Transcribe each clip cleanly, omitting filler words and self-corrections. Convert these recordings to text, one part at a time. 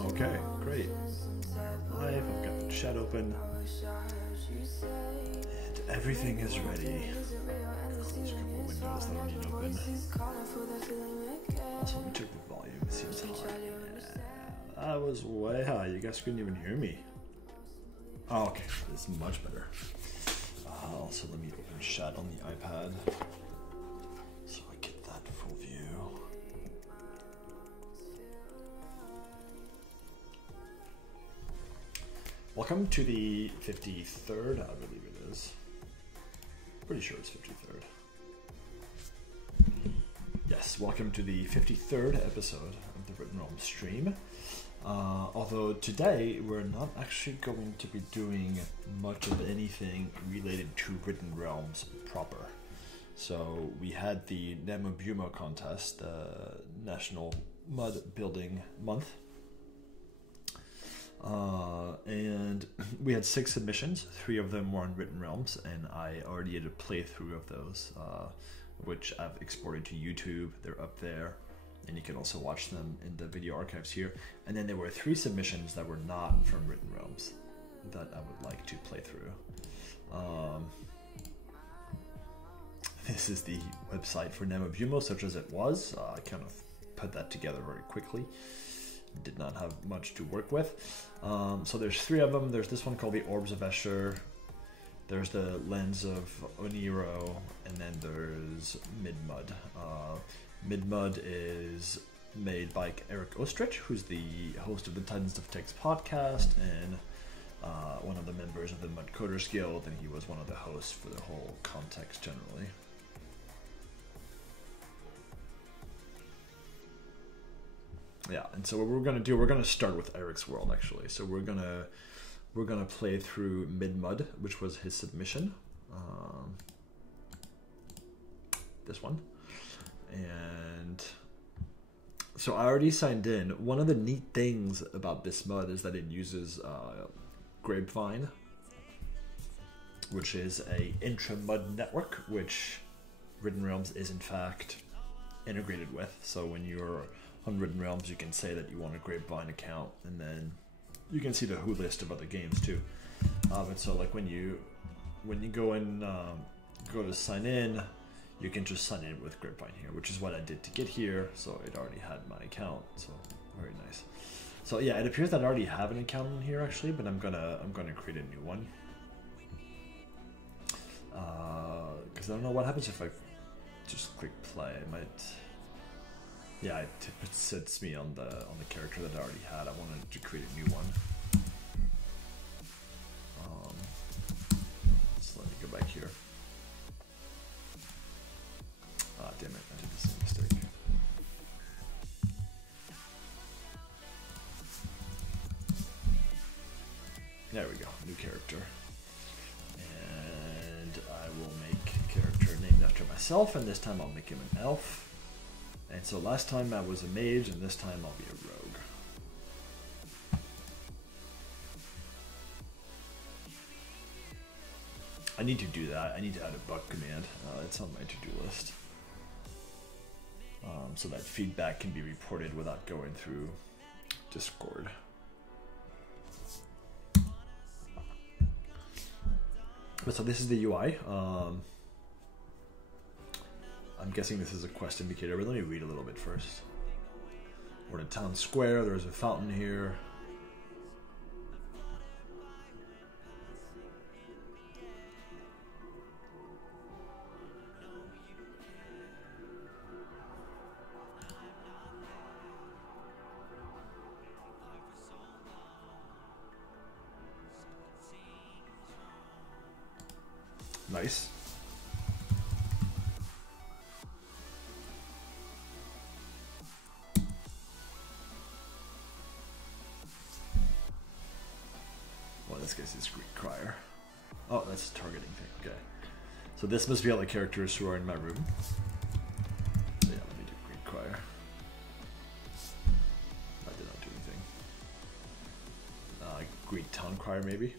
Okay, great. Live, I've got the chat open. And everything is ready. Close a couple windows that I need open. Also, let me check the volume. It seems high. Yeah, that was way high. You guys couldn't even hear me. Oh, okay. This is much better. Also, let me open chat on the iPad so I get that full view. Welcome to the 53rd, I believe it is. Pretty sure it's 53rd. Yes, welcome to the 53rd episode of the Written Realms stream. Although today we're not actually going to be doing much of anything related to Written Realms proper. So we had the Namubumo contest, National Mud Building Month. And we had 6 submissions. 3 of them were on Written Realms, and I already did a playthrough of those, which I've exported to YouTube. They're up there, and you can also watch them in the video archives here. And then there were 3 submissions that were not from Written Realms that I would like to play through. This is the website for Namubumo, such as it was. I kind of put that together very quickly. Did not have much to work with. So there's 3 of them. There's this one called the Orbs of Escher. There's the Lens of Oneiro, and then there's Midmud. Midmud is made by Eric Ostrich, who's the host of the Titans of Text podcast and one of the members of the Mud Coders Guild, and he was one of the hosts for the whole context generally. Yeah, and so what we're gonna do, we're gonna start with Eric's world actually. So we're gonna play through Midmud, which was his submission. This one. And so I already signed in. One of the neat things about this mud is that it uses Grapevine, which is a intra-mud network, which Written Realms is in fact integrated with. So when you're on Written Realms, you can say that you want a Grapevine account, and then you can see the who list of other games too. And so like when you go and go to sign in, you can just sign in with Grapevine here, which is what I did to get here. So it already had my account, so very nice. So yeah, it appears that I already have an account in here actually, but I'm gonna create a new one because I don't know what happens if I just click play. It might. Yeah, it sets me on the character that I already had. I wanted to create a new one. So let me go back here. Ah, damn it! I did the same mistake. There we go, new character. And I will make a character named after myself, and this time I'll make him an elf. And so last time I was a mage, and this time I'll be a rogue. I need to do that. I need to add a buck command. It's on my to-do list. So that feedback can be reported without going through Discord. But so this is the UI. I'm guessing this is a quest indicator, but let me read a little bit first. We're in a town square, there's a fountain here. Nice. This guy's a Greek crier. Oh, that's a targeting thing. Okay. So this must be all the characters who are in my room. So yeah, let me do Greek crier. That did not do anything. Greek town crier maybe.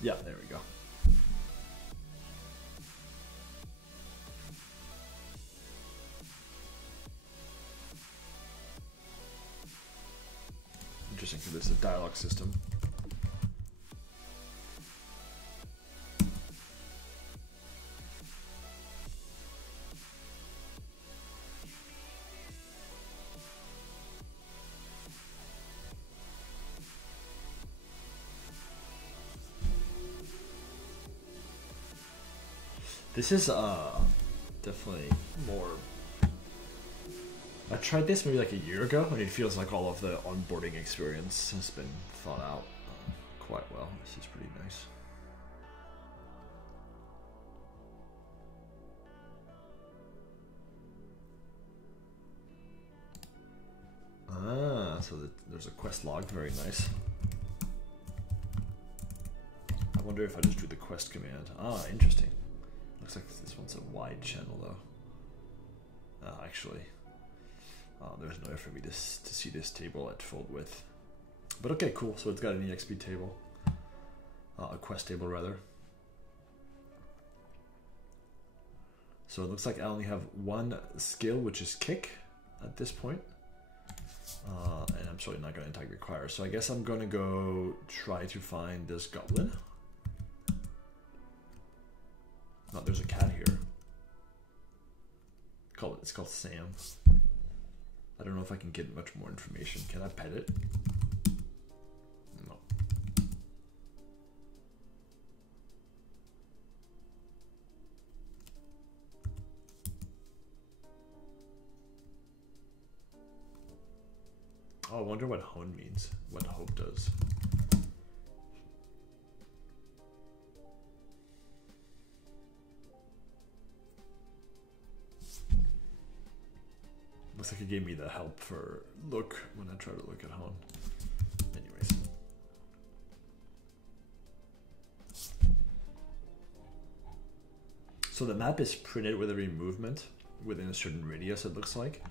Yeah, there we go. block system. This is definitely more. I tried this maybe like a year ago, and it feels like all of the onboarding experience has been thought out quite well. This is pretty nice. Ah, so there's a quest log, very nice. I wonder if I just do the quest command. Ah, interesting. Looks like this one's a wide channel though. Actually, there's no way for me to see this table at full width. But okay, cool. So it's got an EXP table, a quest table rather. So it looks like I only have one skill, which is kick at this point. And I'm certainly not going to attack require. So I guess I'm going to go try to find this goblin. Oh, there's a cat here. It's called Sam. I don't know if I can get much more information. Can I pet it? No. Oh, I wonder what hone means. What hope does. Looks like it gave me the help for look when I try to look at home. Anyways. So the map is printed with every movement within a certain radius, it looks like.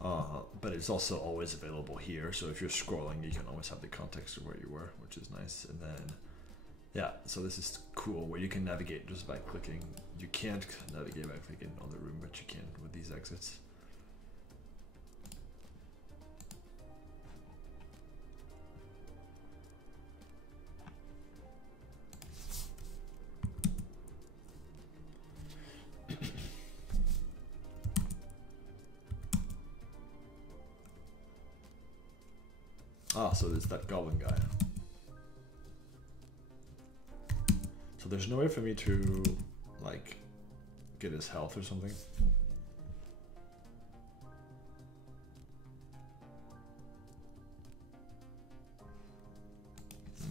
But it's also always available here. So if you're scrolling, you can always have the context of where you were, which is nice. And then, yeah, so this is cool where you can navigate just by clicking. You can't navigate by clicking on the room, but you can with these exits. Ah, so there's that goblin guy. So there's no way for me to, like, get his health or something?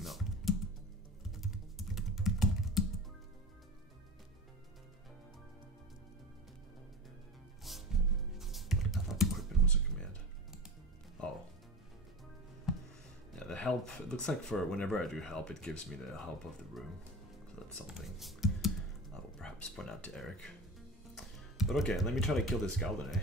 No. I thought equipment was a command. Oh. The help, it looks like for whenever I do help, it gives me the help of the room. So that's something I will perhaps point out to Eric. But okay, let me try to kill this goblin, eh?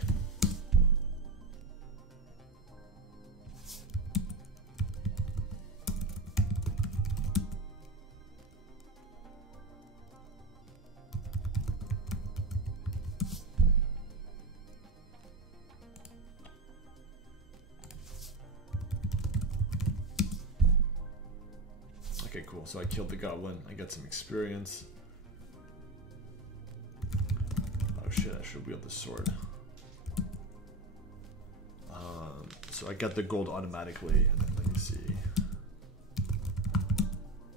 Okay, cool. So I killed the goblin. I got some experience. Oh shit, I should wield the sword. So I got the gold automatically, and then let me see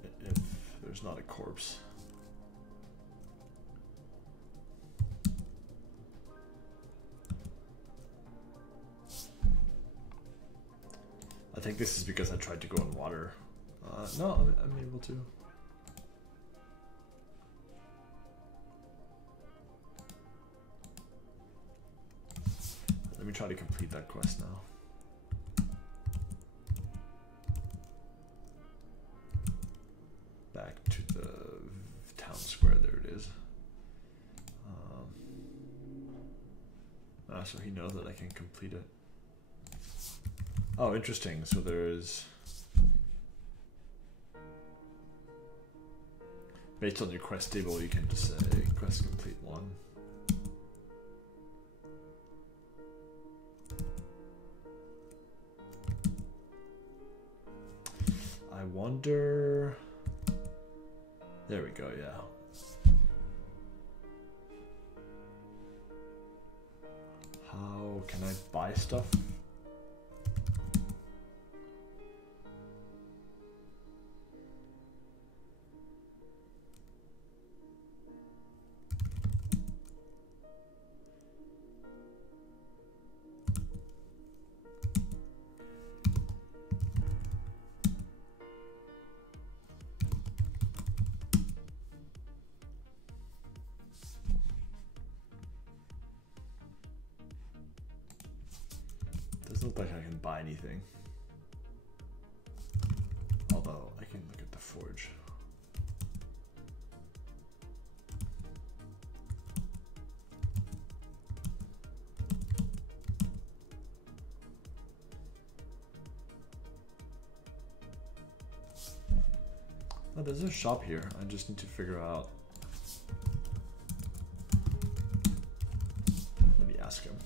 if there's not a corpse. I think this is because I tried to go in water. No, I'm able to. Let me try to complete that quest now. Back to the town square, there it is. So he knows that I can complete it. Oh, interesting. So there's... Based on your quest table, you can just say quest complete 1. wonder... There we go, yeah. How can I buy stuff? Doesn't look like I can buy anything. Although I can look at the forge. Oh, there's a shop here. I just need to figure out. Let me ask him.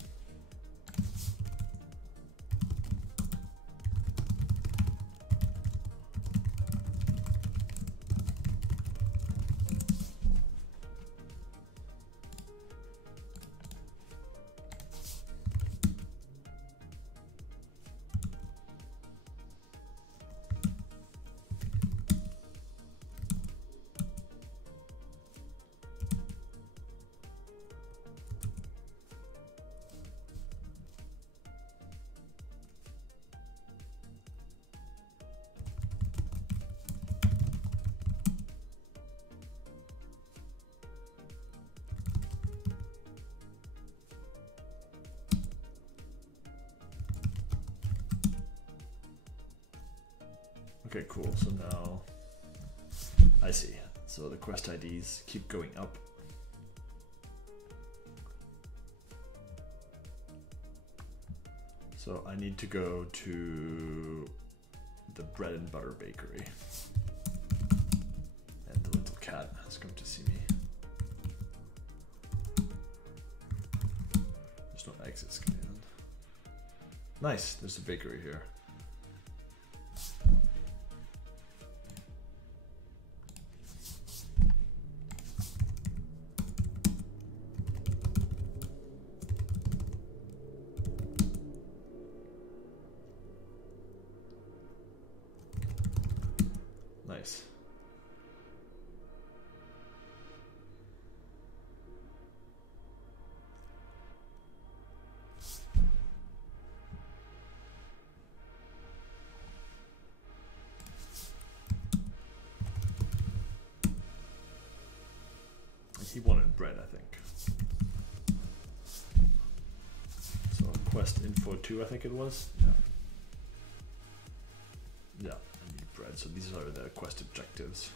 Okay, cool. So now I see. So the quest IDs keep going up. So I need to go to the bread and butter bakery. And the little cat has come to see me. There's no exits command. Nice, there's a bakery here. Nice. He wanted bread, I think. So quest info 2, I think it was. Yeah. Yeah, I need bread. So these are the quest objectives.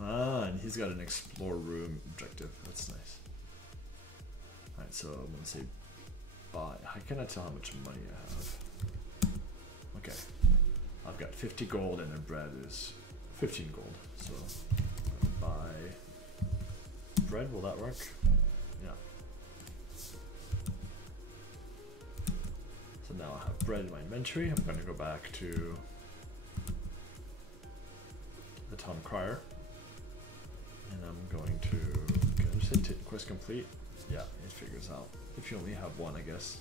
Ah, and he's got an explore room objective. That's nice. Alright, so I'm gonna say buy. How can I tell how much money I have? Okay. I've got 50 gold and then bread is 15 gold. So I'm gonna buy bread. Will that work? Yeah. So now I have bread in my inventory. I'm going to go back to the town crier. And I'm going to, can I just hit quest complete? Yeah, it figures out. If you only have one, I guess.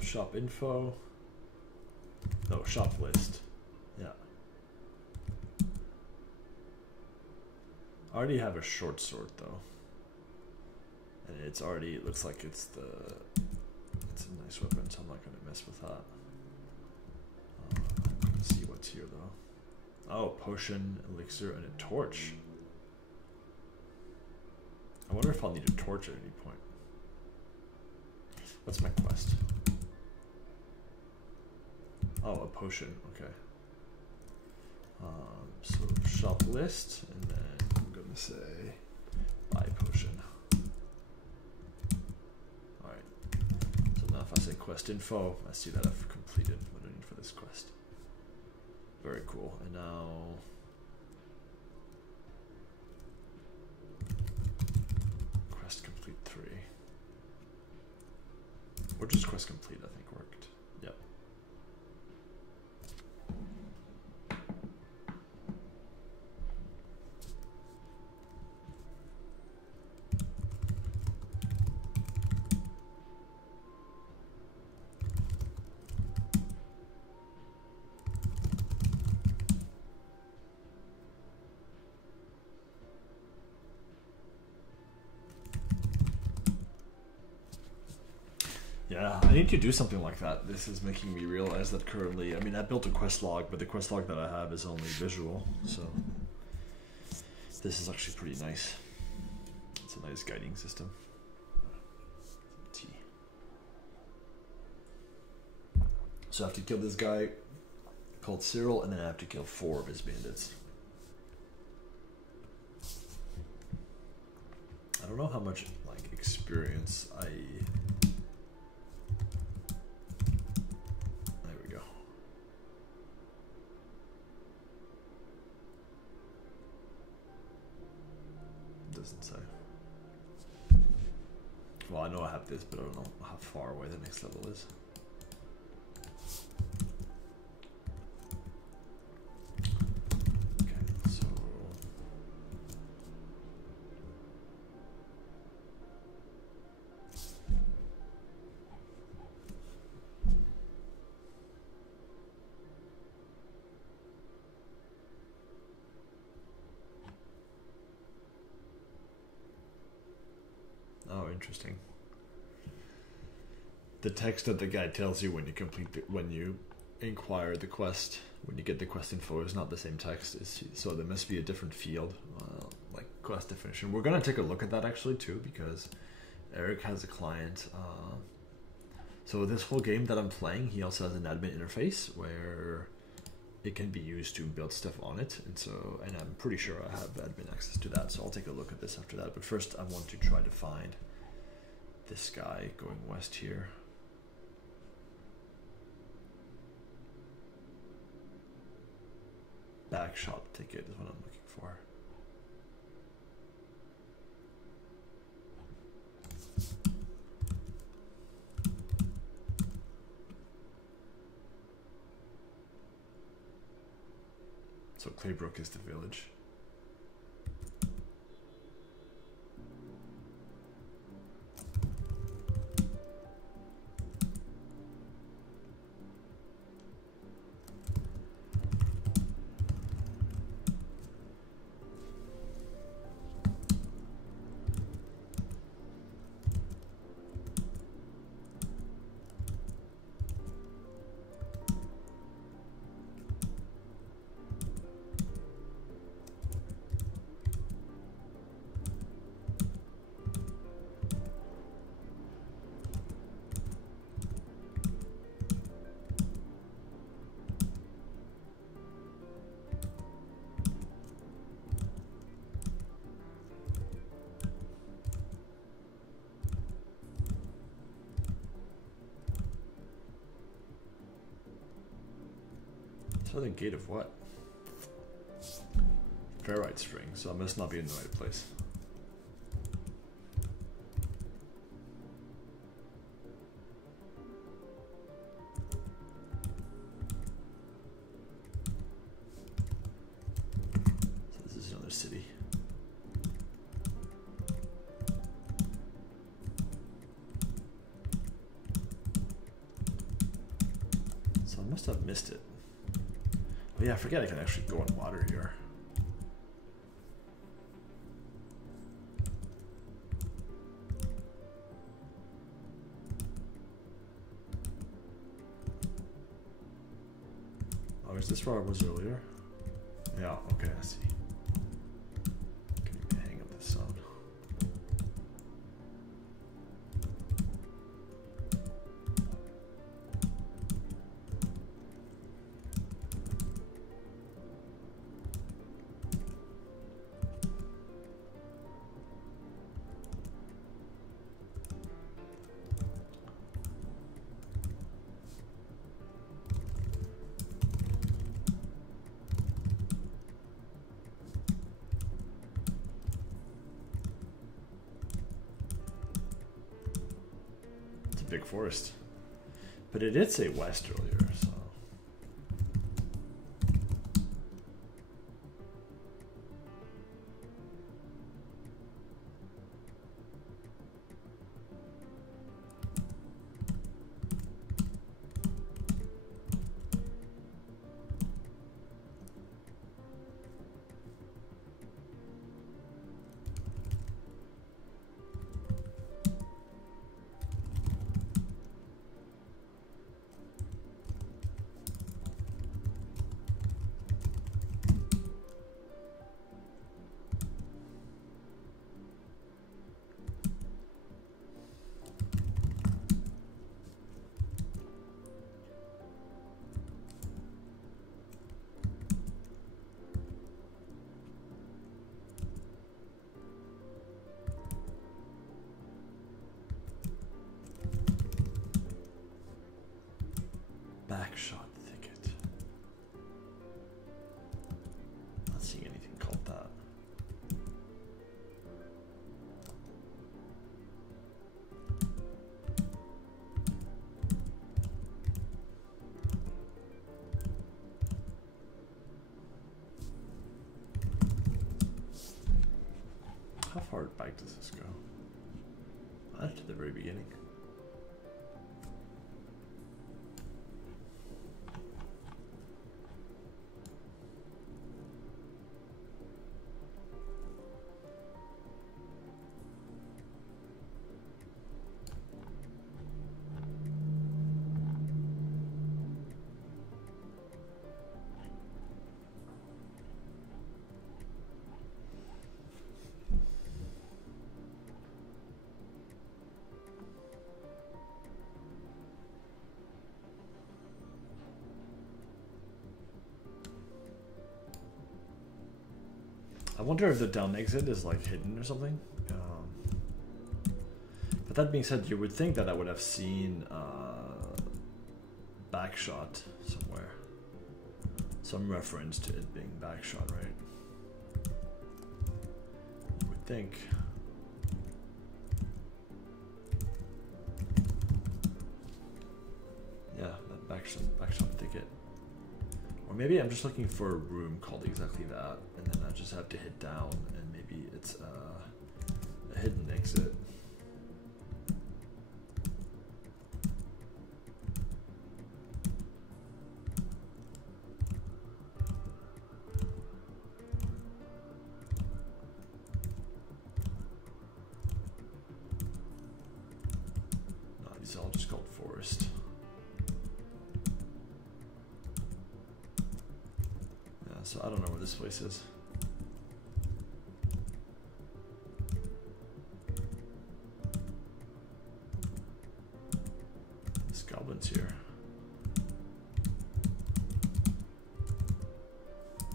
Shop info. No, shop list. Yeah. I already have a short sword though. And it's already, it looks like it's a nice weapon, so I'm not gonna mess with that. Let's see what's here though. Oh, potion, elixir, and a torch. I wonder if I'll need a torch at any point. What's my quest? Oh, a potion, okay. So shop list, and then I'm gonna say buy potion. Alright, so now if I say quest info, I see that I've completed what I need for this quest. Very cool. And now quest complete 3. Or just quest complete, I think worked. Yep. Yeah, I need to do something like that. This is making me realize that currently, I mean, I built a quest log, but the quest log that I have is only visual, so this is actually pretty nice. It's a nice guiding system. T. So I have to kill this guy called Cyril, and then I have to kill 4 of his bandits. I don't know how much like experience I... Doesn't say. Well, I know I have this, but I don't know how far away the next level is. Okay, so oh, interesting. The text that the guy tells you when you complete when you inquire the quest, when you get the quest info, is not the same text. So there must be a different field, like quest definition. We're gonna take a look at that actually too, because Eric has a client. So this whole game that I'm playing, he also has an admin interface where it can be used to build stuff on it, and I'm pretty sure I have admin access to that, so I'll take a look at this after that. But first I want to try to find this guy going west here. Backshot ticket is what I'm looking for. So Claybrook is the village. Southern gate of what? Ferrite string, so I must not be in the right place. So this is another city. So I must have missed it. Oh yeah, I forget I can actually go on water here. Oh, is this where I was earlier? Yeah, okay, I see. Can you hang up the sound? thick forest. But it did say west earlier, so. Backshot thicket. Not seeing anything called that. How far back does this go? After the very beginning. I wonder if the down exit is like hidden or something. But that being said, you would think that I would have seen backshot somewhere. Some reference to it being backshot, right? You would think. Yeah, that backshot thicket. Or maybe I'm just looking for a room called exactly that, and then I just have to hit down, and maybe it's a hidden exit. No, these are all just called forest. So I don't know where this place is. This goblin's here.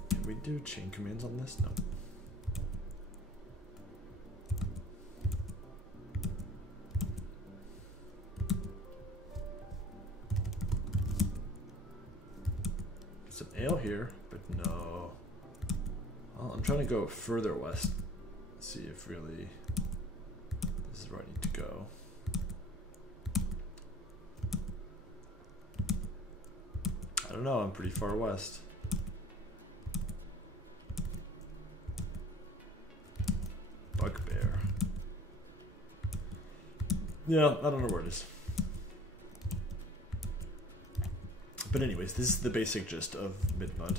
Can we do chain commands on this? No. Some ale here, but no. Well, I'm trying to go further west. See if really this is where I need to go. I don't know, I'm pretty far west. Bugbear. Yeah, I don't know where it is. But anyways, this is the basic gist of Midmud.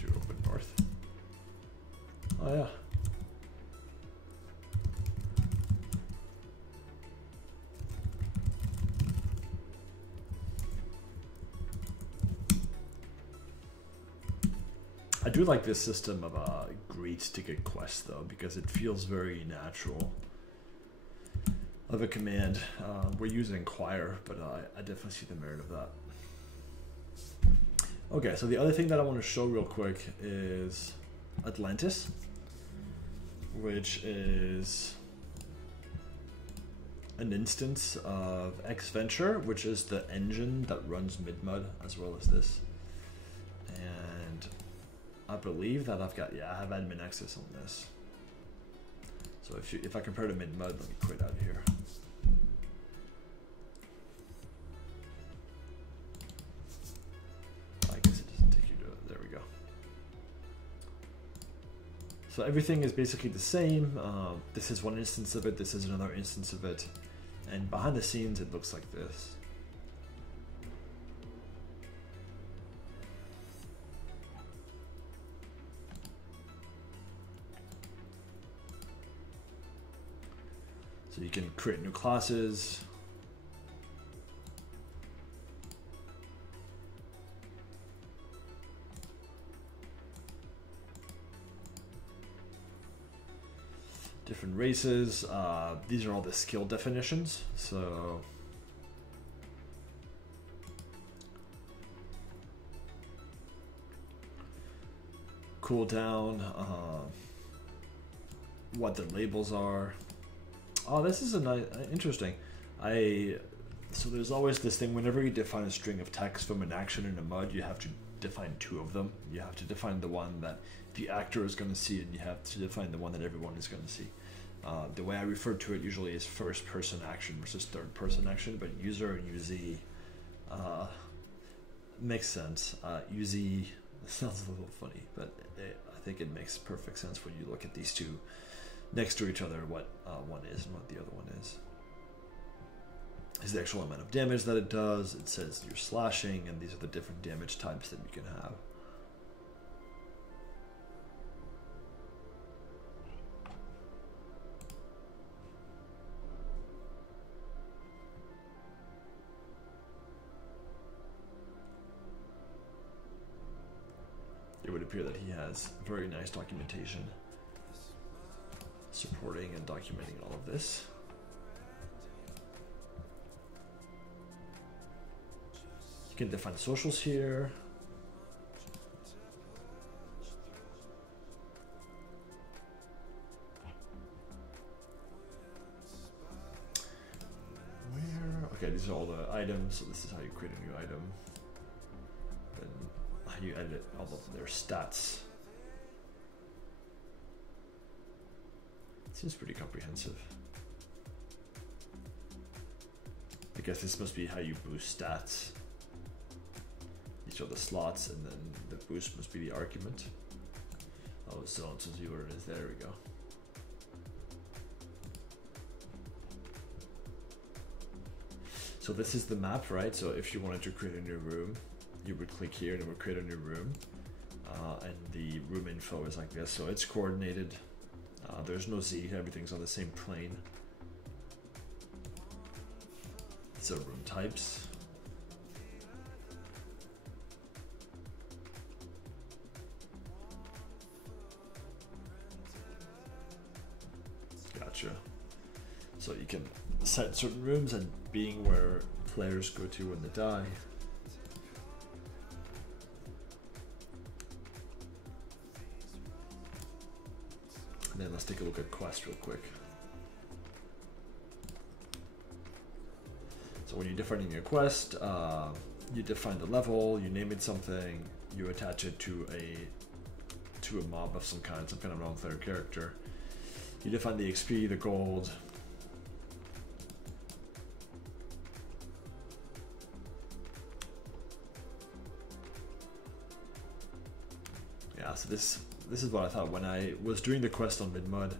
To open north. Oh yeah. I do like this system of great ticket quests though, because it feels very natural of a command. We're using Inquire, but I definitely see the merit of that. Okay, so the other thing that I want to show real quick is Atlantis, which is an instance of X-Venture, which is the engine that runs Midmud as well as this. And I believe that I have admin access on this. So if I compare to Midmud, let me quit out of here. I guess it doesn't take you to it. There we go. So everything is basically the same. This is one instance of it. This is another instance of it. And behind the scenes, it looks like this. So you can create new classes. Different races. These are all the skill definitions. So cooldown, what the labels are. Oh, this is a nice, interesting. So there's always this thing, whenever you define a string of text from an action in a MUD, you have to define two of them. You have to define the one that the actor is going to see, and you have to define the one that everyone is going to see. The way I refer to it usually is first person action versus third person action, but user and UZ makes sense. UZ sounds a little funny, but I think it makes perfect sense when you look at these two next to each other, what one is and what the other one is. Is the actual amount of damage that it does. It says you're slashing, and these are the different damage types that you can have. It would appear that he has very nice documentation supporting and documenting all of this. You can define socials here. Okay, these are all the items, so this is how you create a new item. Then how you edit all of their stats. Seems pretty comprehensive. I guess this must be how you boost stats. These are the slots, and then the boost must be the argument. Oh, so let's see what it is. There we go. So this is the map, right? So if you wanted to create a new room, you would click here and it would create a new room. And the room info is like this. So it's coordinated. There's no Z, everything's on the same plane. So room types. Gotcha. So you can set certain rooms and being where players go to when they die. And then let's take a look at quest real quick. So when you're defining your quest, you define the level, you name it something, you attach it to a mob of some kind of non-player character. You define the XP, the gold. Yeah, so this is what I thought when I was doing the quest on Midmud.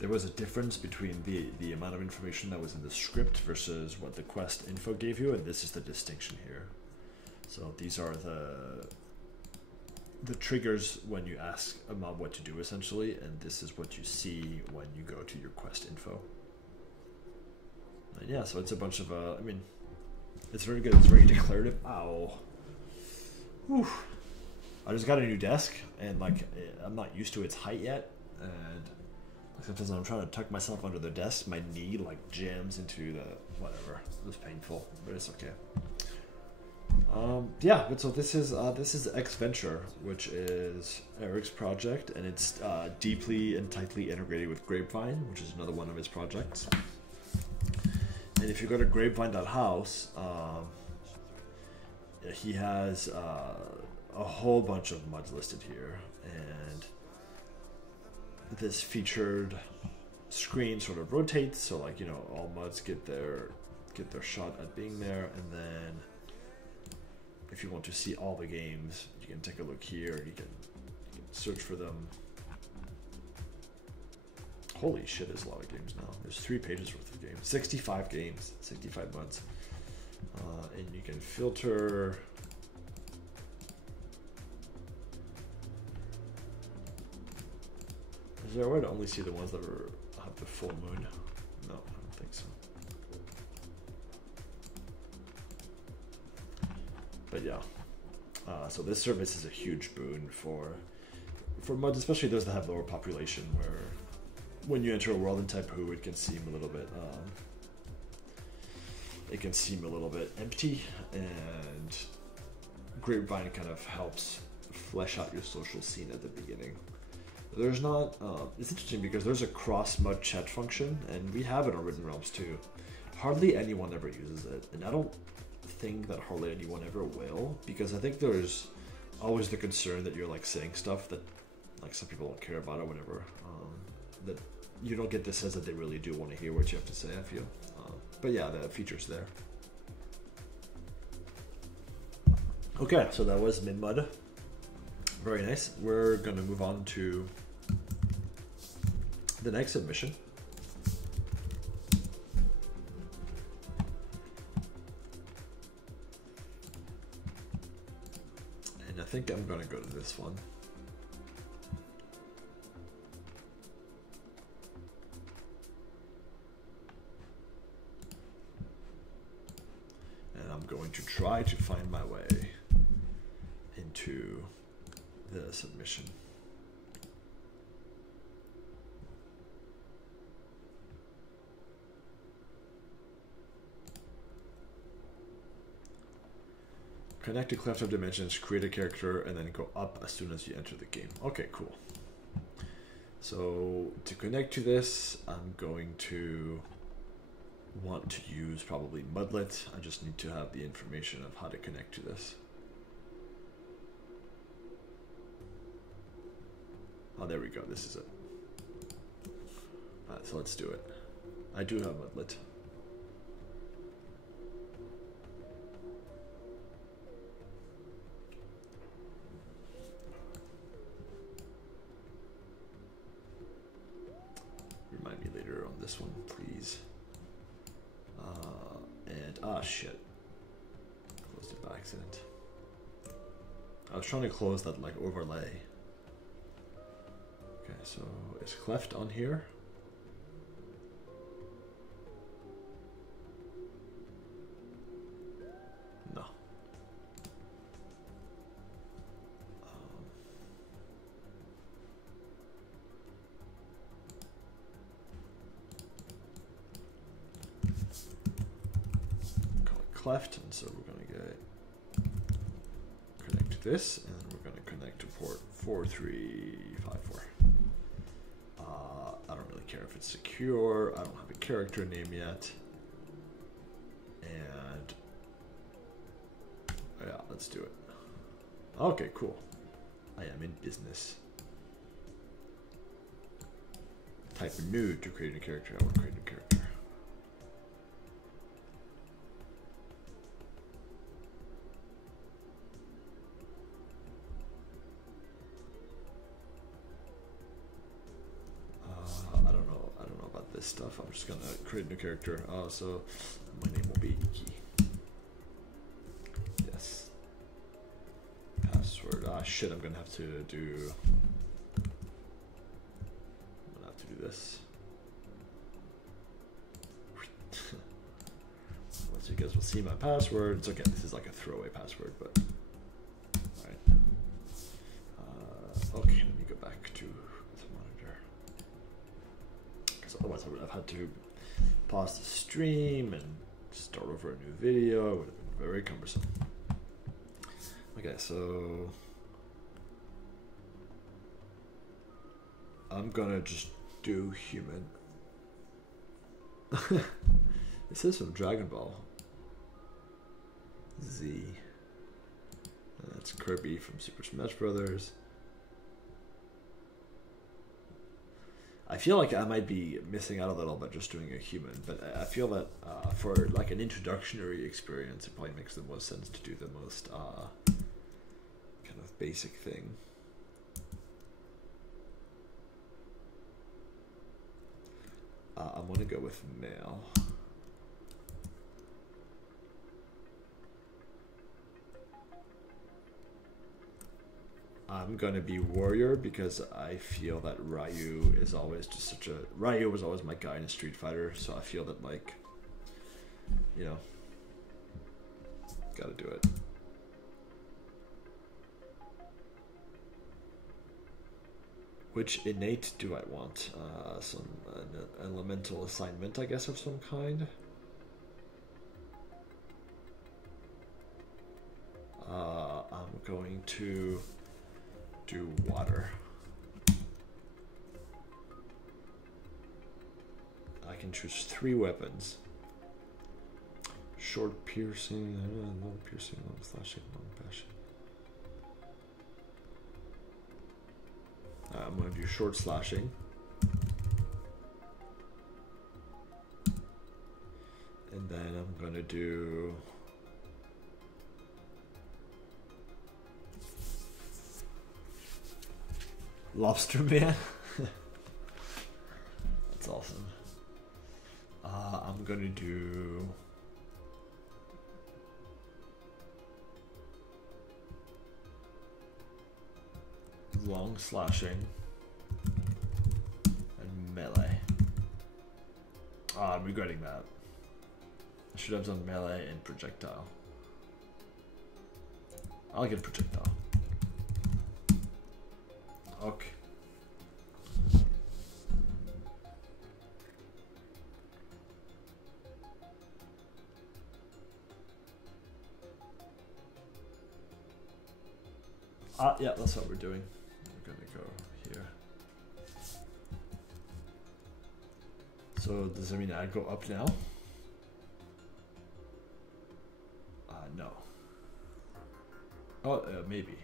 There was a difference between the amount of information that was in the script versus what the quest info gave you, and this is the distinction here. So these are the triggers when you ask a mob what to do, essentially, and this is what you see when you go to your quest info. And yeah, so it's a bunch of I mean, it's very good. It's very declarative. Ow. Whew. I just got a new desk, and like I'm not used to its height yet, and sometimes when I'm trying to tuck myself under the desk, my knee like jams into the whatever. It was painful, but it's okay. Yeah, but so this is X Venture, which is Eric's project, and it's deeply and tightly integrated with Grapevine, which is another one of his projects. And if you go to grapevine.house, he has a whole bunch of MUDs listed here, and this featured screen sort of rotates, so like, you know, all MUDs get their shot at being there, and then if you want to see all the games, you can take a look here. You can search for them. Holy shit, there's a lot of games now. There's 3 pages worth of games. 65 games, 65 MUDs. And you can filter. Is there a way to only see the ones that have the full moon? No, I don't think so. But yeah, so this service is a huge boon for MUDs, especially those that have lower population, where when you enter a world in Type Who, it can seem a little bit empty, and Grapevine kind of helps flesh out your social scene at the beginning. There's not, it's interesting because there's a cross MUD chat function, and we have it on Written Realms too. Hardly anyone ever uses it, and I don't think that hardly anyone ever will, because I think there's always the concern that you're like saying stuff that like some people don't care about or whatever, that you don't get the sense that they really do want to hear what you have to say, I feel. But yeah, the feature's there. Okay, so that was MinMud. Very nice. We're gonna move on to the next submission. And I think I'm gonna go to this one. And I'm going to try to find my way into the submission. Connect to Cleft of Dimensions, create a character, and then go up as soon as you enter the game. Okay, cool. So to connect to this, I'm going to want to use probably Mudlet. I just need to have the information of how to connect to this. Oh, there we go. This is it. Alright, so let's do it. I do have Mudlet. Remind me later on this one, please. Shit. Closed it by accident. I was trying to close that like overlay. Okay, so is Cleft on here? No. Call it Cleft, and so we're going to connect to this, and we're going to connect to port 4354. I don't really care if it's secure. I don't have a character name yet. And yeah, let's do it. Okay, cool. I am in business. Type new to create a character. I want to create a character. Stuff. I'm just gonna create a new character. So my name will be Iki. Yes. Password. Shit. I'm gonna have to do. I'm gonna have to do this. Once you guys will see my password. It's okay. This is like a throwaway password, but all right. Okay. Let me go back to. Otherwise, I would have had to pause the stream and start over a new video. It would have been very cumbersome. Okay, so I'm gonna just do human. This is from Dragon Ball Z. That's Kirby from Super Smash Brothers. I feel like I might be missing out a little bit just doing a human, but I feel that for like an introductory experience, it probably makes the most sense to do the most kind of basic thing. I'm gonna go with male. I'm gonna be warrior because I feel that Ryu is always just such a... Ryu was always my guy in Street Fighter, so I feel that, like, you know, gotta do it. Which innate do I want? Some an elemental assignment, I guess, of some kind. I'm going to do water. I can choose 3 weapons. Short piercing, long piercing, long slashing, long passion. I'm going to do short slashing. And then I'm going to do... Lobster Man. That's awesome. I'm going to do... long slashing and melee. I'm regretting that. I should have done melee and projectile. I'll get projectile. Okay. Yeah, that's what we're doing. We're gonna go here. So does that mean I go up now? No. Oh, maybe.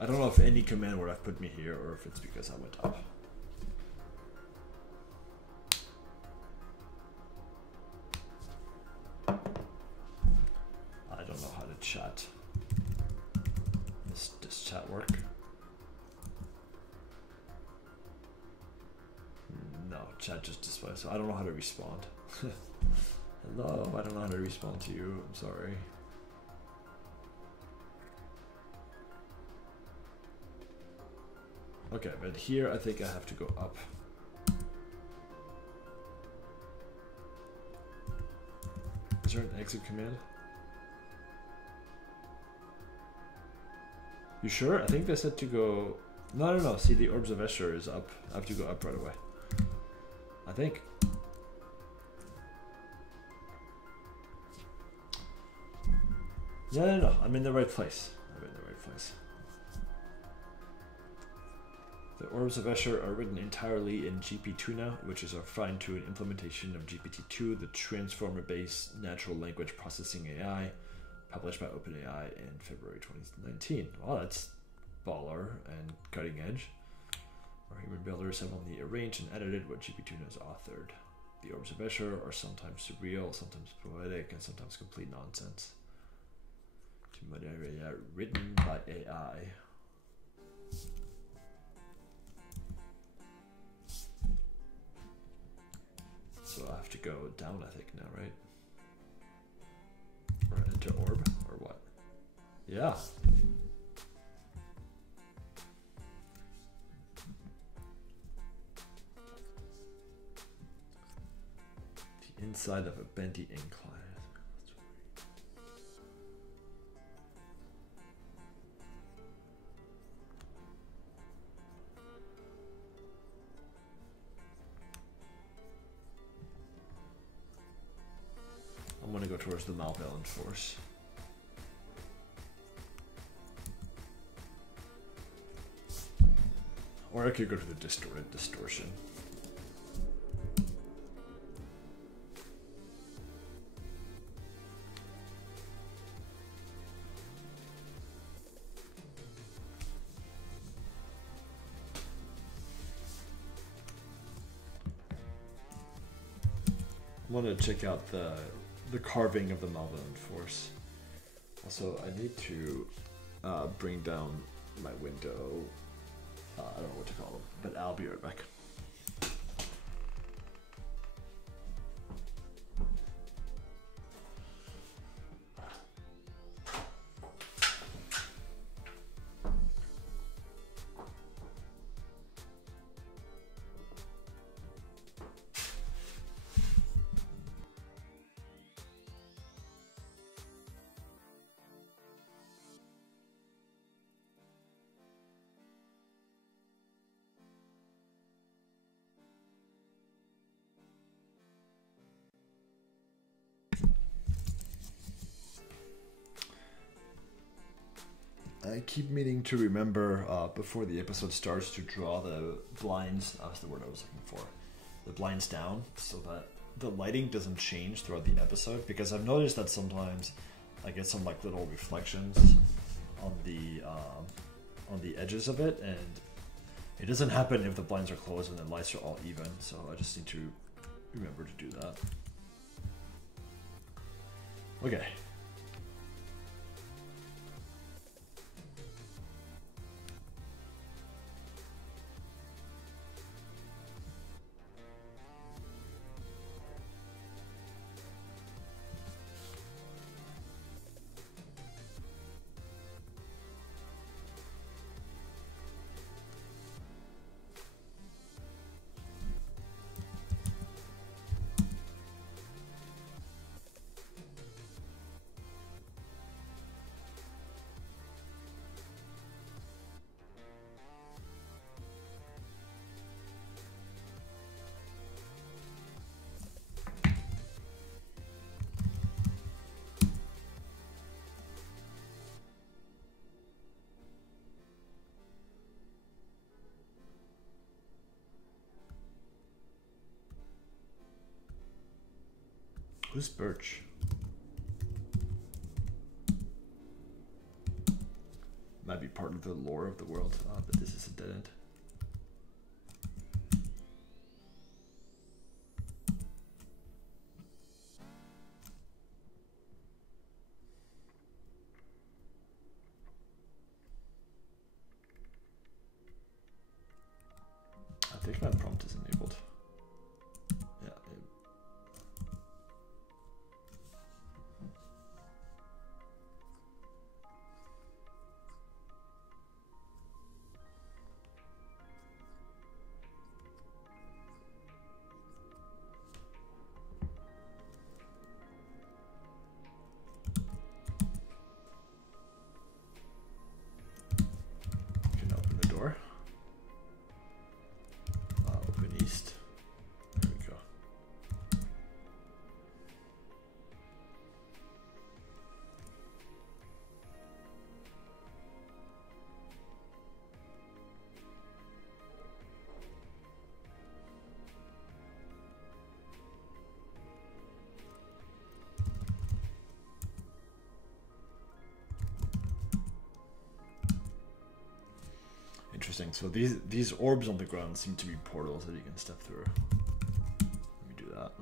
I don't know if any command would have put me here or if it's because I went up. I don't know how to chat. Does chat work? No, chat just displays. So I don't know how to respond. Hello, I don't know how to respond to you. I'm sorry. Okay, but here I think I have to go up. Is there an exit command? You sure? I think they said to go... No. See, the Orbs of Escher is up. I have to go up right away. I think. No. I'm in the right place. The Orbs of Escher are written entirely in GP2 now, which is a fine-tuned implementation of GPT-2, the transformer-based natural language processing AI, published by OpenAI in February 2019. Wow, that's baller and cutting edge. Our human builders have only arranged and edited what GPT-2 has authored. The Orbs of Escher are sometimes surreal, sometimes poetic, and sometimes complete nonsense. Written by AI. So I have to go down, I think, now, right? Or enter orb, or what? Yeah. The inside of a bendy incline. I'm gonna go towards the Malvern force. Or I could go to the distorted distortion. I want to check out the carving of the malevolent force. Also, I need to bring down my window. I don't know what to call them, but I'll be right back. I keep meaning to remember before the episode starts to draw the blinds, that's the word I was looking for, the blinds down so that the lighting doesn't change throughout the episode, because I've noticed that sometimes I get some like little reflections on the edges of it, and it doesn't happen if the blinds are closed and the lights are all even, so I just need to remember to do that. Okay. Who's Birch? Might be part of the lore of the world, but this is a dead end. I think my prompt is enabled. Yeah. Can open the door. Open east. There we go. Interesting. So these orbs on the ground seem to be portals that you can step through. Let me do that.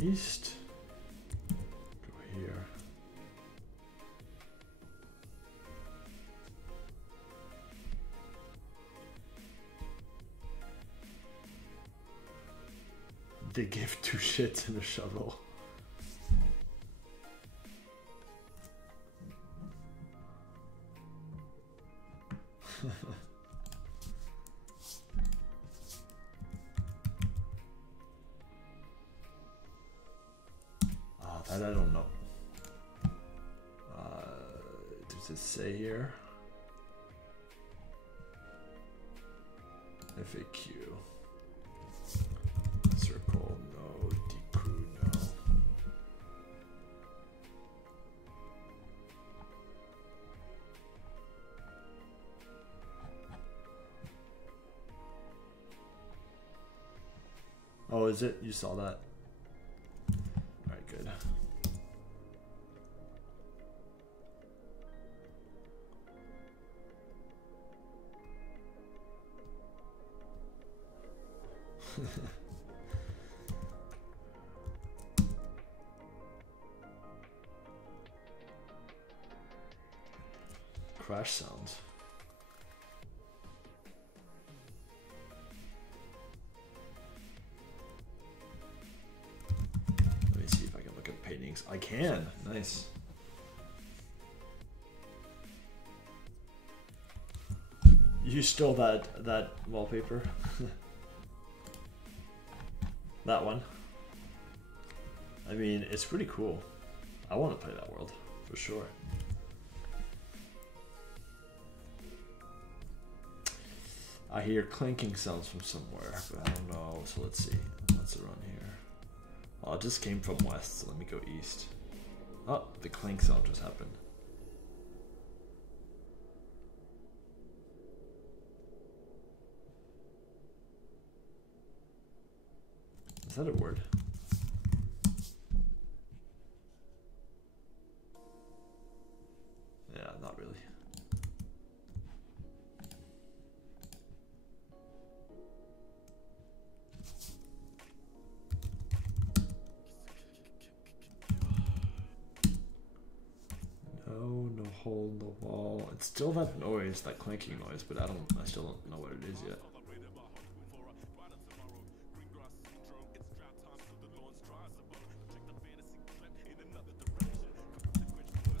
East. Go here. They give two shits in a shovel. That I don't know. to say here? FAQ. Circle, no. Deku, no. Oh, is it? You saw that? Alright, good. Crash sounds. Let me see if I can look at paintings. I can. Nice. You stole that wallpaper. That one. I mean, it's pretty cool. I want to play that world for sure. I hear clinking sounds from somewhere, but I don't know. So let's see. What's around here? Oh, it just came from west, so let me go east. Oh, the clink sound just happened. Is that a word? Yeah, not really. No hole in the wall. It's still that noise, that clanking noise, but I still don't know what it is yet.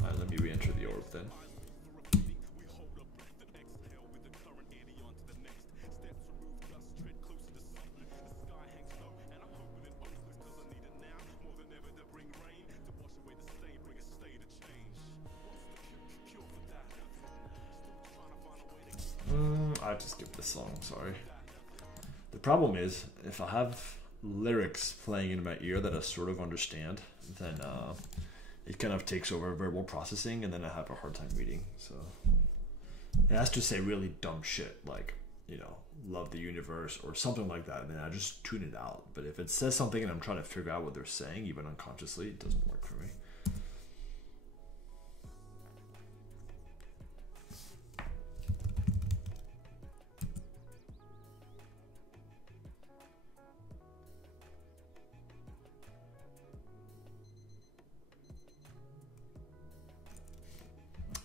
Alright, let me re-enter the orb then. I just skip this song, sorry. The problem is, if I have lyrics playing in my ear that I sort of understand, then it kind of takes over verbal processing, and then I have a hard time reading. So it has to say really dumb shit, like, you know, love the universe or something like that, and then I just tune it out. But if it says something and I'm trying to figure out what they're saying, even unconsciously, it doesn't work for me.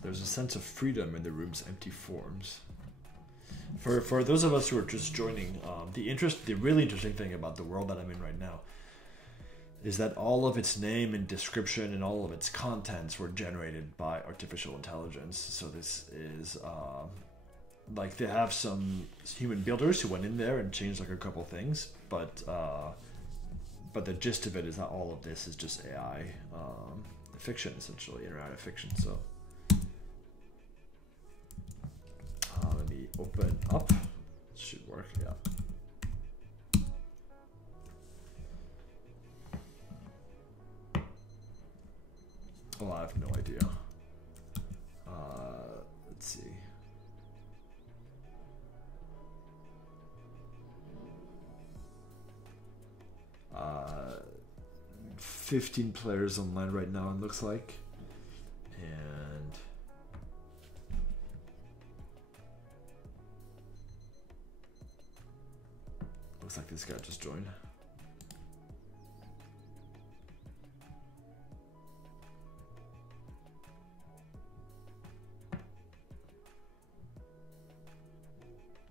There's a sense of freedom in the room's empty forms. For those of us who are just joining, the really interesting thing about the world that I'm in right now is that all of its name and description and all of its contents were generated by artificial intelligence. So this is like they have some human builders who went in there and changed like a couple things, but the gist of it is that all of this is just AI fiction, essentially interactive fiction. So. Let me open up. It should work, yeah. Oh, I have no idea. Let's see. 15 players online right now, it looks like. And looks like this guy just joined.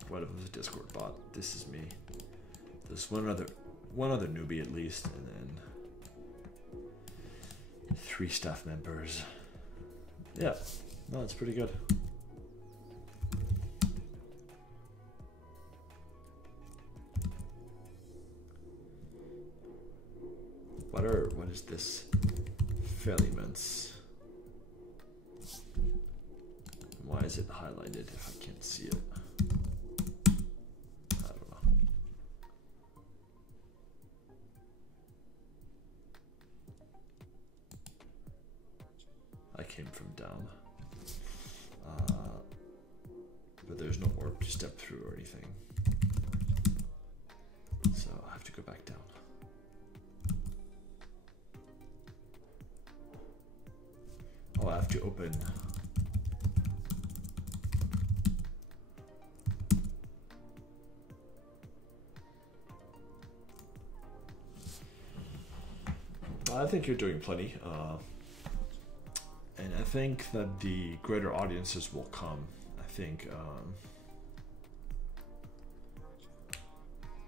What if it was a Discord bot? This is me. There's one other newbie at least, and then 3 staff members. Yeah, no, it's pretty good. What is this? Fairly immense. is it highlighted if I can't see it? I don't know. I came from down. But there's no orb to step through or anything. So I have to go back down. Oh, I have to open. I think you're doing plenty. And I think that the greater audiences will come. I think,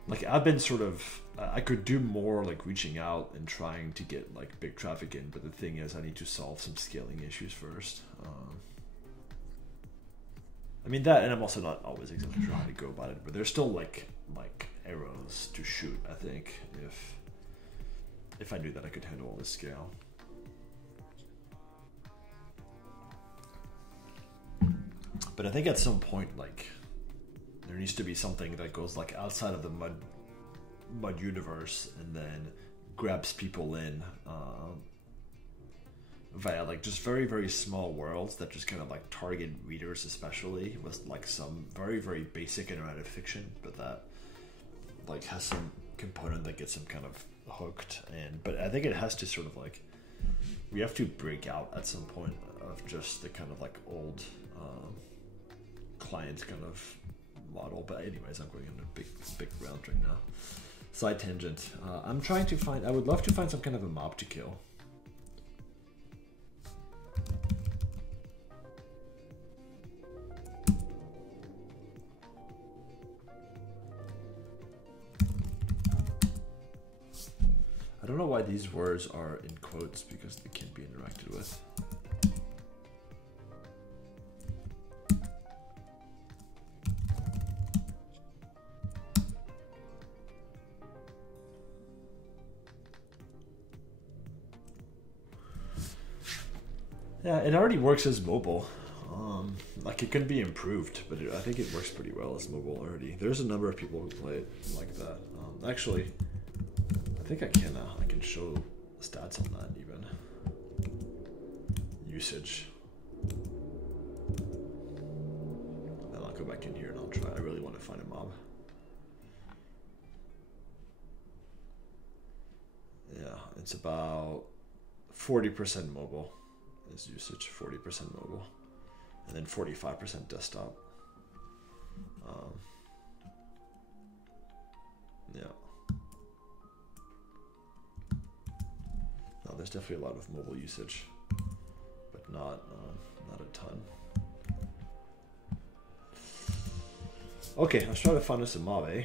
like I've been sort of, I could do more like reaching out and trying to get like big traffic in, but the thing is I need to solve some scaling issues first. I mean that, and I'm also not always exactly sure how to go about it, but there's still like arrows to shoot, I think, if I knew that I could handle all this scale. But I think at some point, like, there needs to be something that goes like outside of the mud universe and then grabs people in via like just very, very small worlds that just kind of like target readers, especially with like some very, very basic interactive fiction, but that like has some component that gets them kind of hooked. But I think it has to sort of like, we have to break out at some point of just the kind of like old client kind of model. But anyways, I'm going on a big round right now. Side tangent. I'm trying to find, I would love to find some kind of a mob to kill. I don't know why these words are in quotes, because they can't be interacted with. Yeah, it already works as mobile. Like it can be improved, but I think it works pretty well as mobile already. There's a number of people who play it like that. Actually, I think I can show stats on that even. Usage. Then I'll go back in here and I'll try. I really want to find a mob. Yeah, it's about 40% mobile is usage, 40% mobile, and then 45% desktop. Yeah. No, there's definitely a lot of mobile usage, but not a ton. Okay, let's try to find us a mob, eh?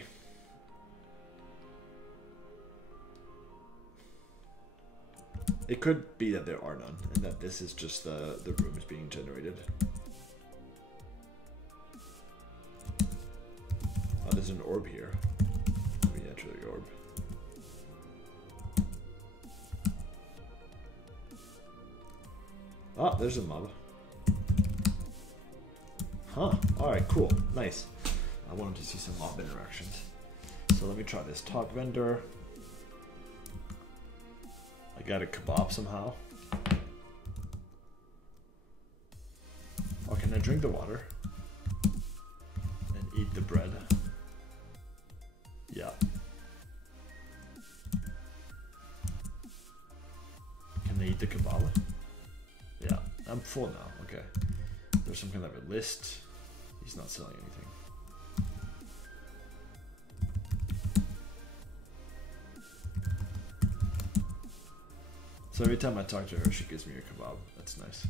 It could be that there are none, and that this is just the rooms being generated. Oh, there's an orb here. Let me enter the orb. Ah, there's a mob. Huh, alright, cool, nice. I wanted to see some mob interactions. So let me try this. Talk vendor. I got a kebab somehow. Oh, can I drink the water? And eat the bread? Yeah. Can I eat the kebab? Yeah, I'm full now, okay. There's some kind of a list. He's not selling anything. So every time I talk to her, she gives me a kebab. That's nice.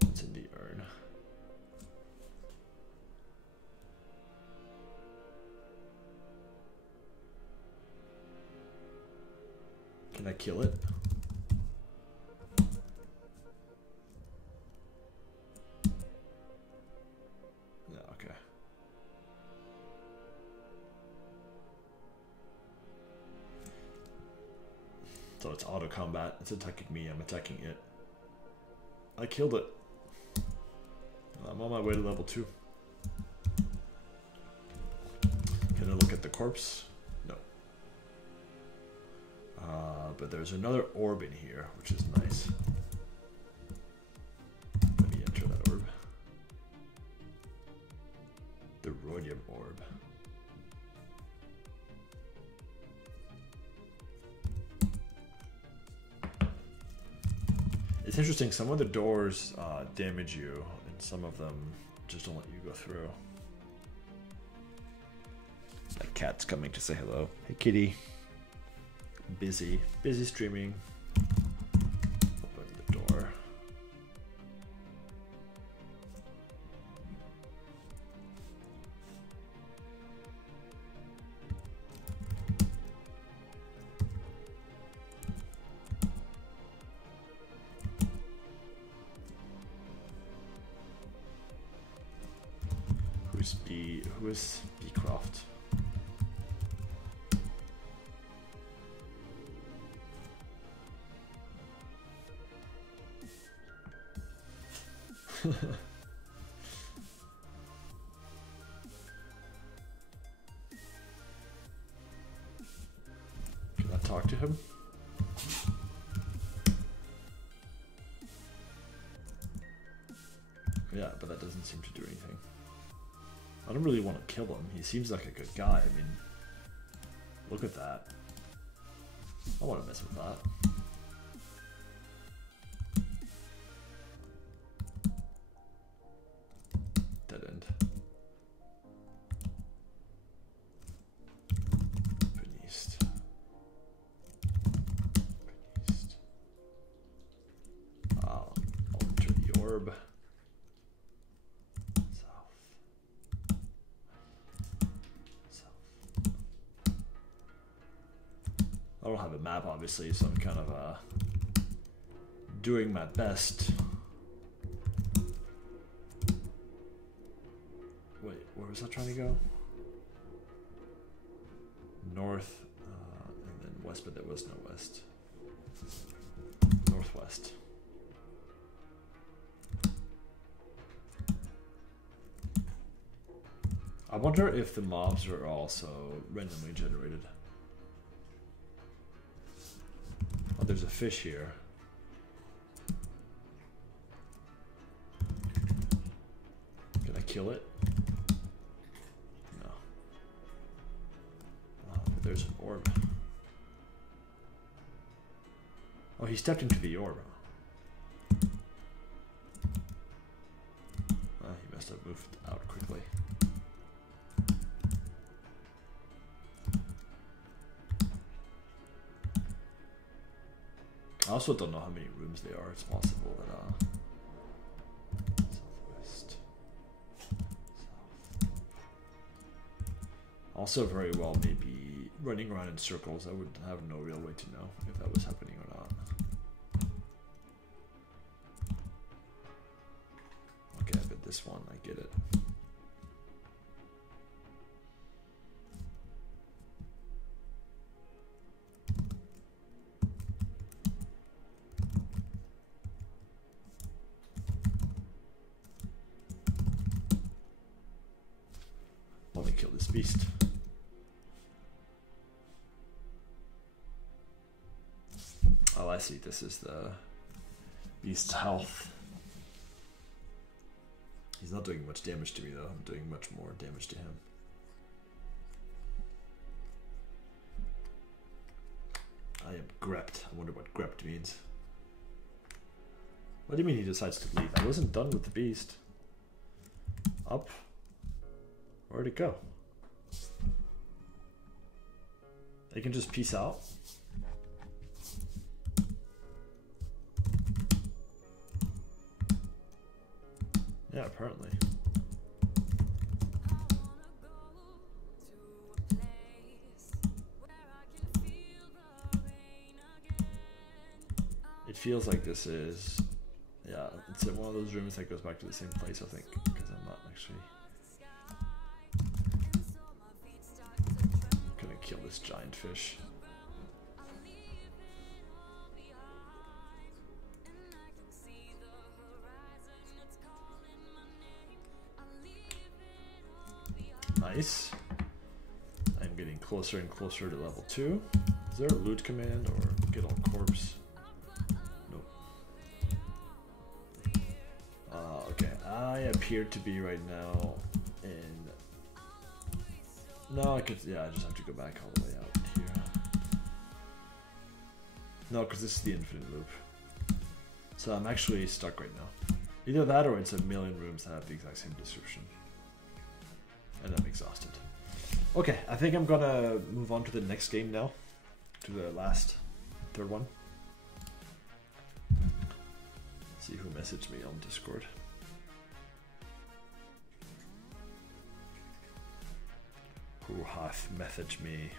What's in the urn? Can I kill it? So it's auto combat. It's attacking me. I'm attacking it. I killed it. I'm on my way to level 2. Can I look at the corpse? No. But there's another orb in here, which is nice. Let me enter that orb. The rhodium orb. It's interesting, some of the doors damage you, and some of them just don't let you go through. That cat's coming to say hello. Hey kitty. Busy streaming. Open the door. Who is Beecroft? Can I talk to him? Yeah, but that doesn't seem to do anything. I don't really want to kill him. He seems like a good guy. I mean, look at that. I want to mess with that. Dead end. Open east. Open east. I'll enter the orb. I don't have a map, obviously, so I'm kind of doing my best. Wait, where was I trying to go? North, and then west, but there was no west. Northwest. I wonder if the mobs are also randomly generated. Oh, there's a fish here. Can I kill it? No. But there's an orb. Oh, he stepped into the orb. He must have moved out quickly. I also don't know how many rooms there are. It's possible that southwest, south. Also, very well maybe running around in circles. I would have no real way to know if that was happening or not. Okay, but this one, I get it. Want to kill this beast. Oh, I see. This is the beast's health. He's not doing much damage to me, though. I'm doing much more damage to him. I am grepped. I wonder what grepped means. What do you mean he decides to leave? I wasn't done with the beast. Up. Where'd it go? They can just peace out. Yeah, apparently. It feels like this is, yeah, it's in one of those rooms that goes back to the same place, I think, because I'm not actually gonna kill this giant fish. Nice. I'm getting closer and closer to level 2. Is there a loot command or get all corpse? Nope. Okay, I appear to be right now in... No, I could... Yeah, I just have to go back all the way out here. No, because this is the infinite loop. So I'm actually stuck right now. Either that or it's a million rooms that have the exact same description. And I'm exhausted. Okay, I think I'm gonna move on to the next game now. To the third one. See who messaged me on Discord. Who hath messaged me?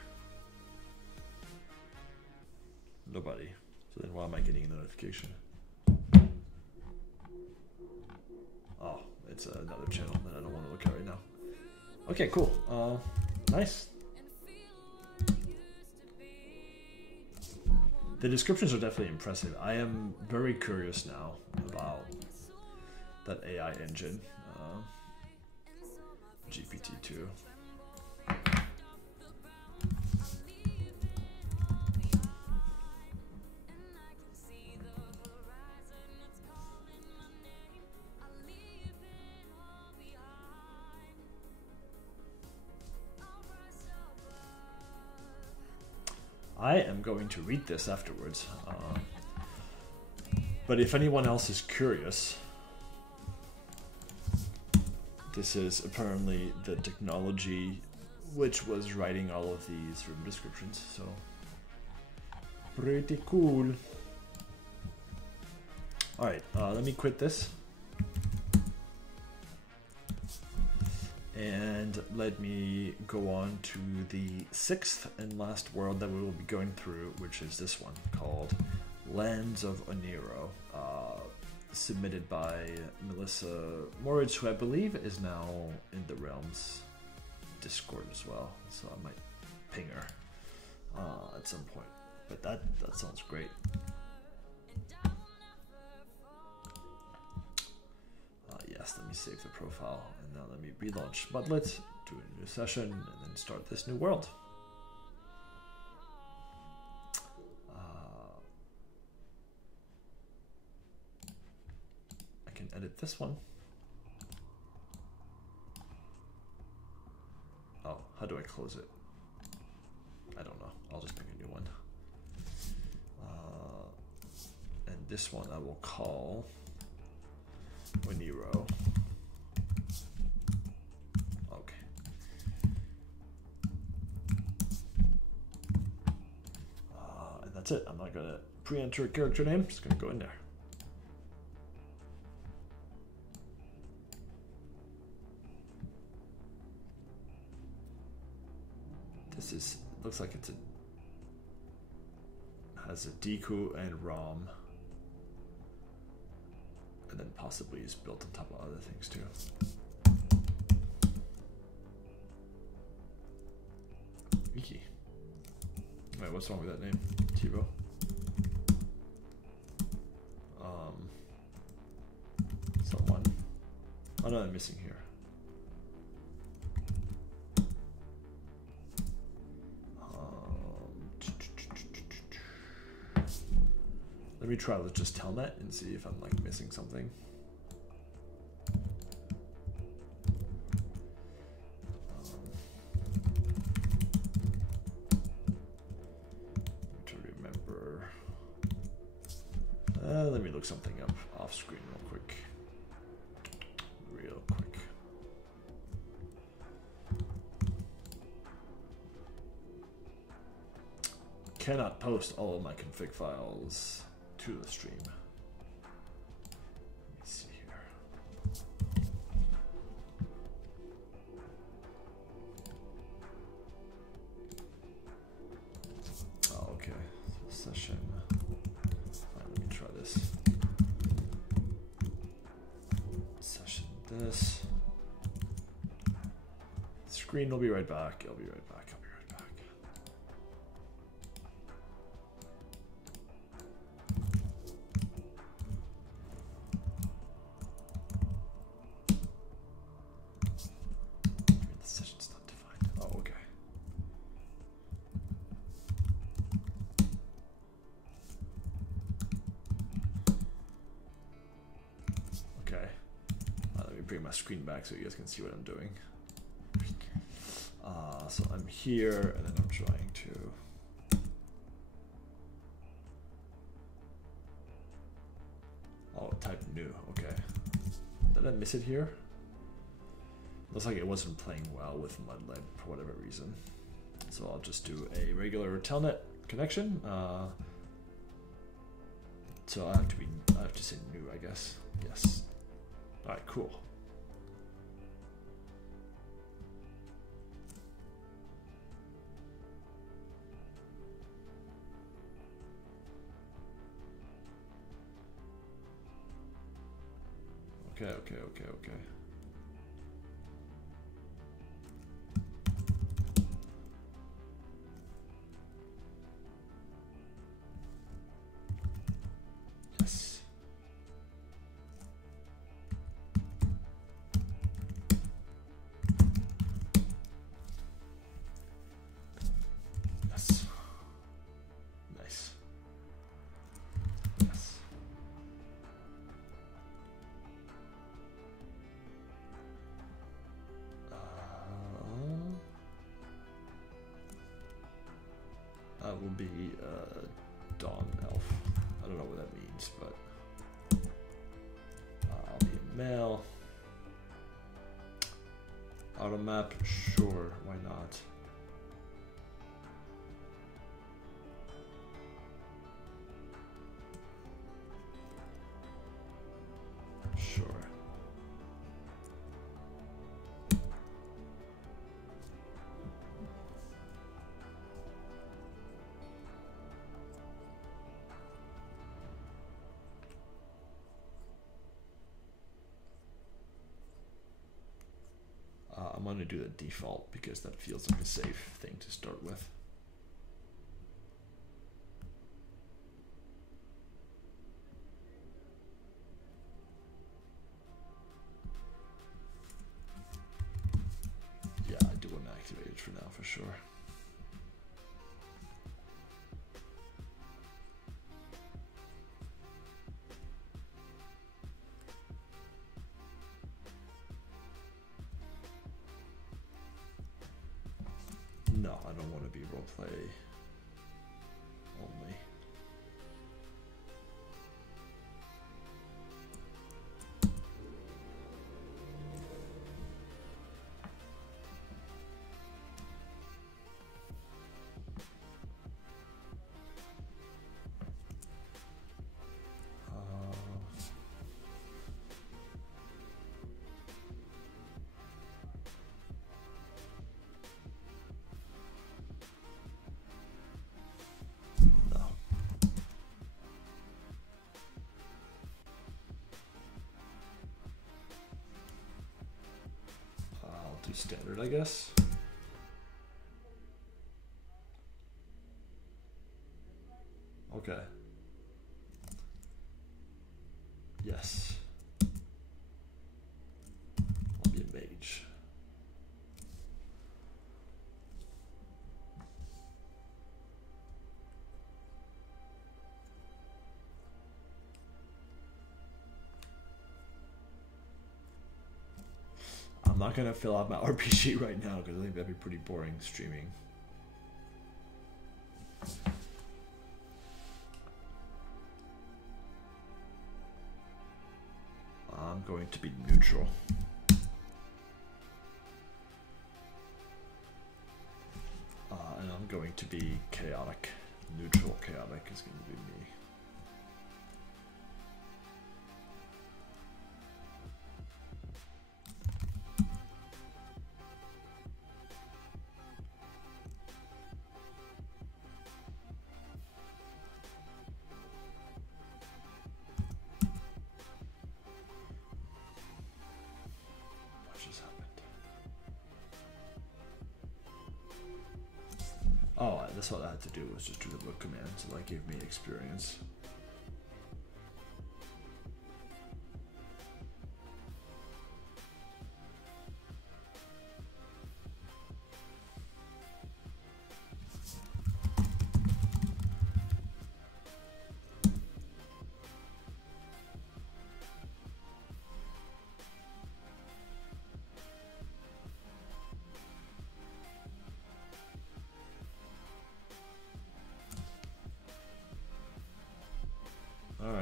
Nobody. So then why am I getting a notification? Oh, it's another channel that I don't want to look at right now. Okay, cool. Nice. The descriptions are definitely impressive. I am very curious now about that AI engine, GPT-2. I am going to read this afterwards, but if anyone else is curious, this is apparently the technology which was writing all of these room descriptions, so pretty cool. Alright, let me quit this. And let me go on to the 6th and last world that we will be going through, which is this one called Lands of Oneiro, submitted by Melissa Moritz, who I believe is now in the Realms Discord as well, so I might ping her at some point. But that sounds great. Yes, let me save the profile and now let me relaunch Budlet, do a new session, and then start this new world. I can edit this one. Oh, how do I close it? I don't know. I'll just pick a new one. And this one I will call Oneiro. Okay. And that's it. I'm not gonna pre-enter a character name. Just gonna go in there. This is looks like it's has a Deku and ROM. And then possibly is built on top of other things too. Wiki. Wait, what's wrong with that name? Tivo? Someone. Oh no, I'm missing here. Let me try with just telnet and see if I'm like missing something. To remember. Let me look something up off screen real quick. Cannot post all of my config files to the stream. Let me see here. Oh, okay. So session. Alright, let me try this. Session this. Screen will be right back. I'll be right back. The session's not bring my screen back so you guys can see what I'm doing. So I'm here, and then I'm trying to. Oh, type new. Okay. Did I miss it here? Looks like it wasn't playing well with Mudlib for whatever reason. So I'll just do a regular telnet connection. So I have to say new, I guess. Yes. All right, cool. Okay. Yes. Yes. Nice. Yes. That will be Dawn Elf. I don't know what that means, but I'll be a male. Auto map, sure, why not? Sure. I'm going to do the default because that feels like a safe thing to start with. Yeah, I do want to activate it for now for sure. No, I don't want to be roleplay only. Do standard, I guess. Okay. Yes. I'll be a mage. I'm not gonna fill out my RPG right now because I think that'd be pretty boring streaming. I'm going to be neutral. And I'm going to be chaotic. Neutral chaotic is going to be me. Oh, that's all I had to do was just do the book command, so that gave me experience.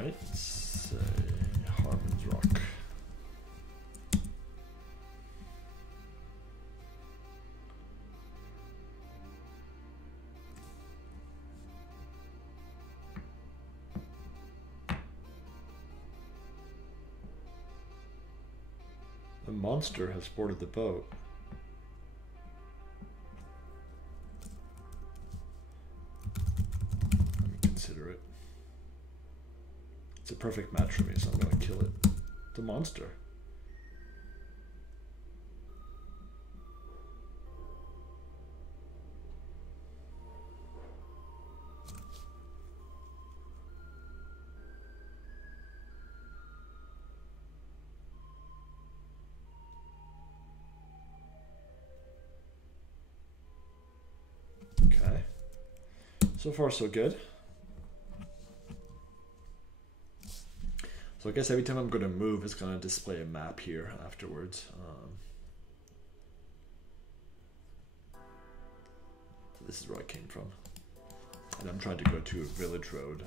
Alright, let's say Harmon's Rock. The monster has boarded the boat. Let me consider it. It's a perfect match for me, so I'm going to kill it. The monster. Okay. So far, so good. So I guess every time I'm going to move, it's going to display a map here afterwards. So this is where I came from. And I'm trying to go to a village road.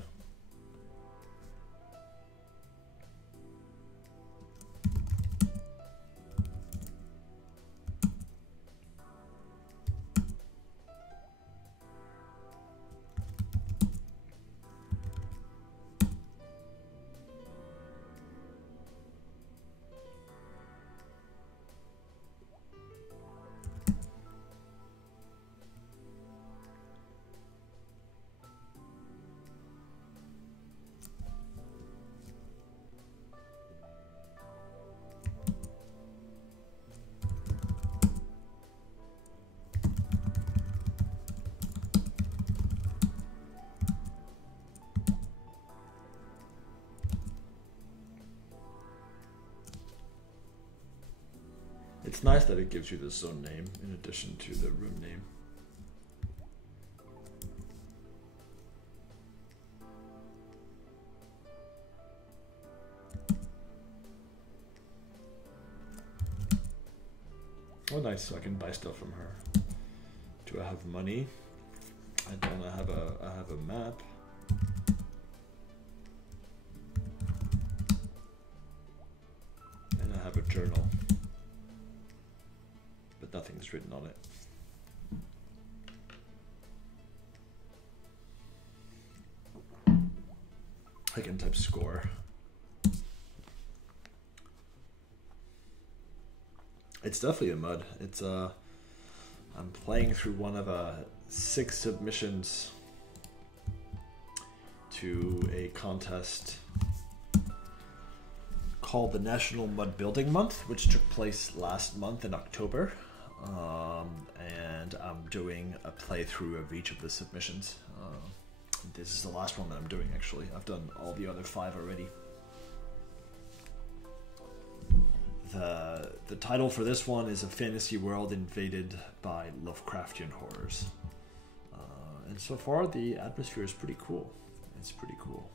It's nice that it gives you the zone name in addition to the room name. Oh nice, so I can buy stuff from her. Do I have money? I don't. I have a map. And I have a journal. But nothing's written on it. I can type score. It's definitely a mud. It's I'm playing through one of 6 submissions to a contest called the National Mud Building Month, which took place last month in October. And I'm doing a playthrough of each of the submissions. This is the last one that I'm doing, actually. I've done all the other 5 already. The title for this one is A Fantasy World Invaded by Lovecraftian Horrors. And so far, the atmosphere is pretty cool. It's pretty cool.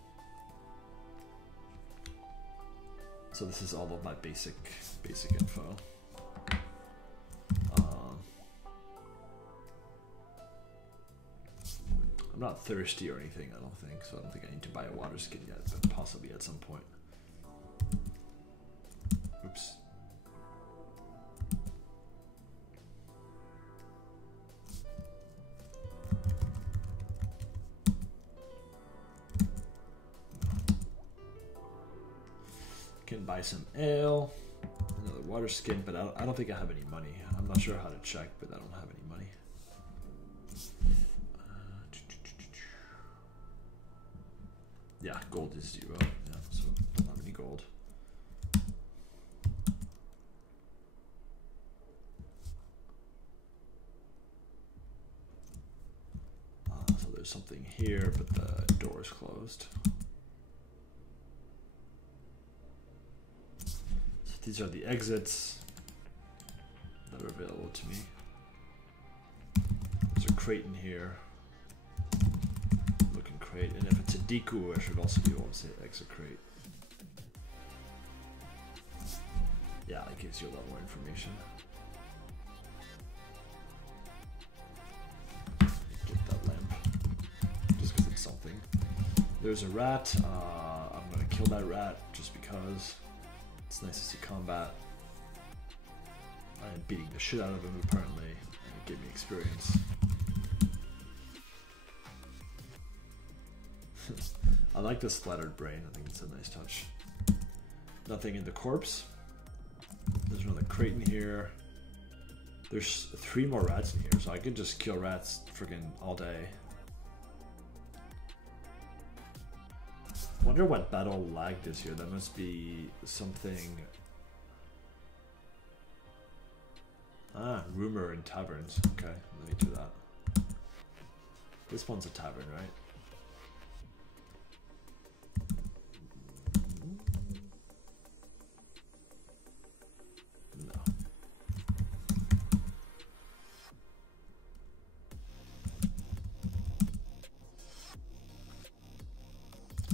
So this is all of my basic info. I'm not thirsty or anything, I don't think, so I don't think I need to buy a water skin yet, but possibly at some point. Oops. Can buy some ale, another water skin, but I don't think I have any money. I'm not sure how to check, but I don't have any money. Yeah, gold is 0. Yeah, so don't have any gold. So there's something here, but the door is closed. So these are the exits that are available to me. There's a crate in here. Crate. And if it's a Deku, I should also be able to say exit crate. Yeah, it gives you a lot more information. Get that lamp, just because it's something. There's a rat. I'm gonna kill that rat just because it's nice to see combat. I'm beating the shit out of him apparently, and it gave me experience. I like the splattered brain, I think it's a nice touch. Nothing in the corpse. There's another crate in here. There's 3 more rats in here, so I could just kill rats friggin' all day. Wonder what battle lagged is here. That must be something. Ah, rumor in taverns. Okay, let me do that. This one's a tavern, right? No.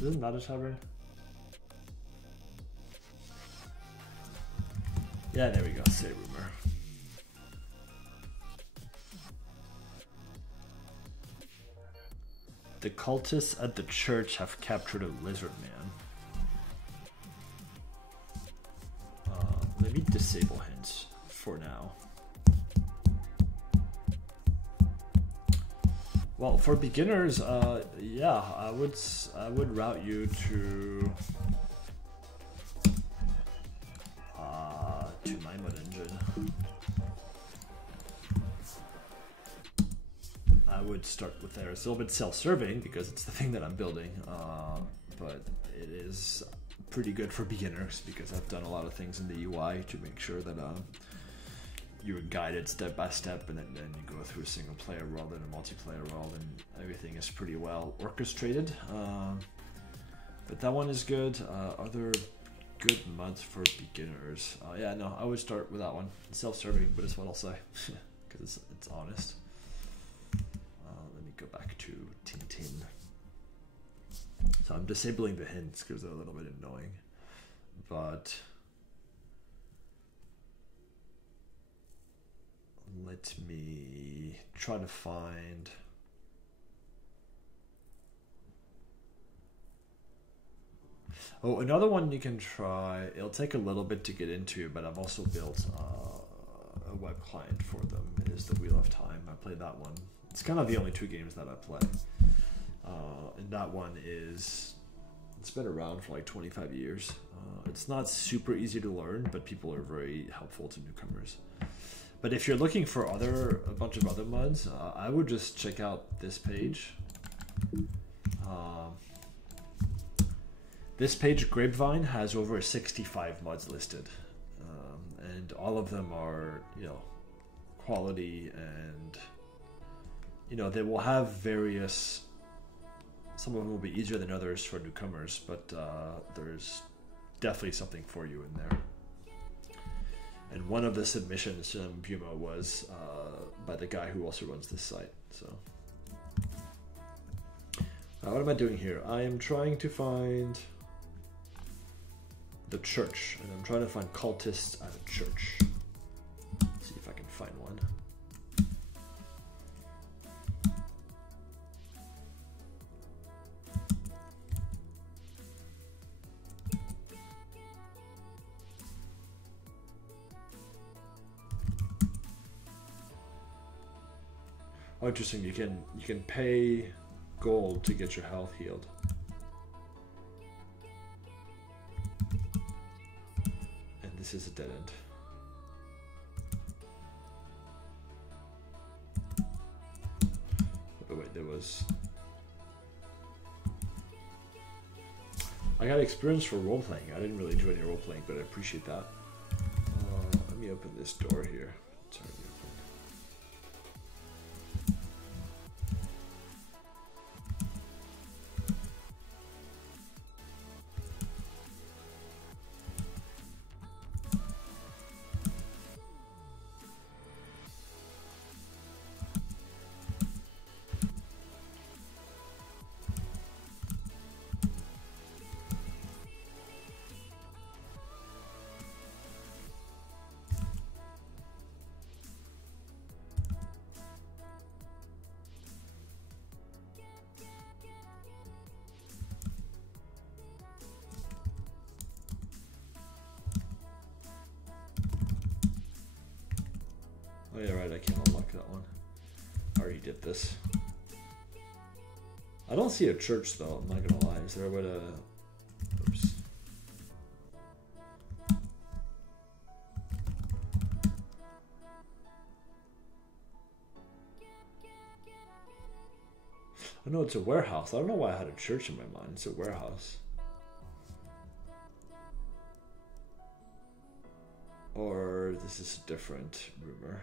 Isn't that a tavern? Yeah, there we go. Say rumor. The cultists at the church have captured a lizard man. Let me disable hints for now. Well, for beginners, yeah, I would route you to my mod engine. I would start with there. It's a little bit self-serving because it's the thing that I'm building, but it is pretty good for beginners because I've done a lot of things in the UI to make sure that you're guided step by step, and then you go through a single player world and a multiplayer world, and everything is pretty well orchestrated. But that one is good. Other good mods for beginners. Yeah, no, I would start with that one. It's self-serving, but it's what I'll say because it's honest. Let me go back to Tintin. So I'm disabling the hints because they're a little bit annoying, but let me try to find. Oh, another one you can try. It'll take a little bit to get into, but I've also built a web client for them. It is the Wheel of Time. I played that one. It's kind of the only 2 games that I play. And that one it's been around for like 25 years. It's not super easy to learn, but people are very helpful to newcomers. But if you're looking for a bunch of other mods, I would just check out this page. This page, Grapevine, has over 65 mods listed, and all of them are, quality, and they will have various. Some of them will be easier than others for newcomers, but there's definitely something for you in there. And one of the submissions to Namubumo was by the guy who also runs this site. So, what am I doing here? I am trying to find the church, and I'm trying to find cultists at a church. Let's see if I can find one. Oh, interesting. You can pay gold to get your health healed. And this is a dead end. Oh wait, there was. I got experience for role playing. I didn't really do any role playing, but I appreciate that. Let me open this door here. Sorry. one. I already did this. I don't see a church though, I'm not gonna lie. Is there a way to... Oops. Oh no, it's a warehouse. I don't know why I had a church in my mind. It's a warehouse. Or this is a different rumor.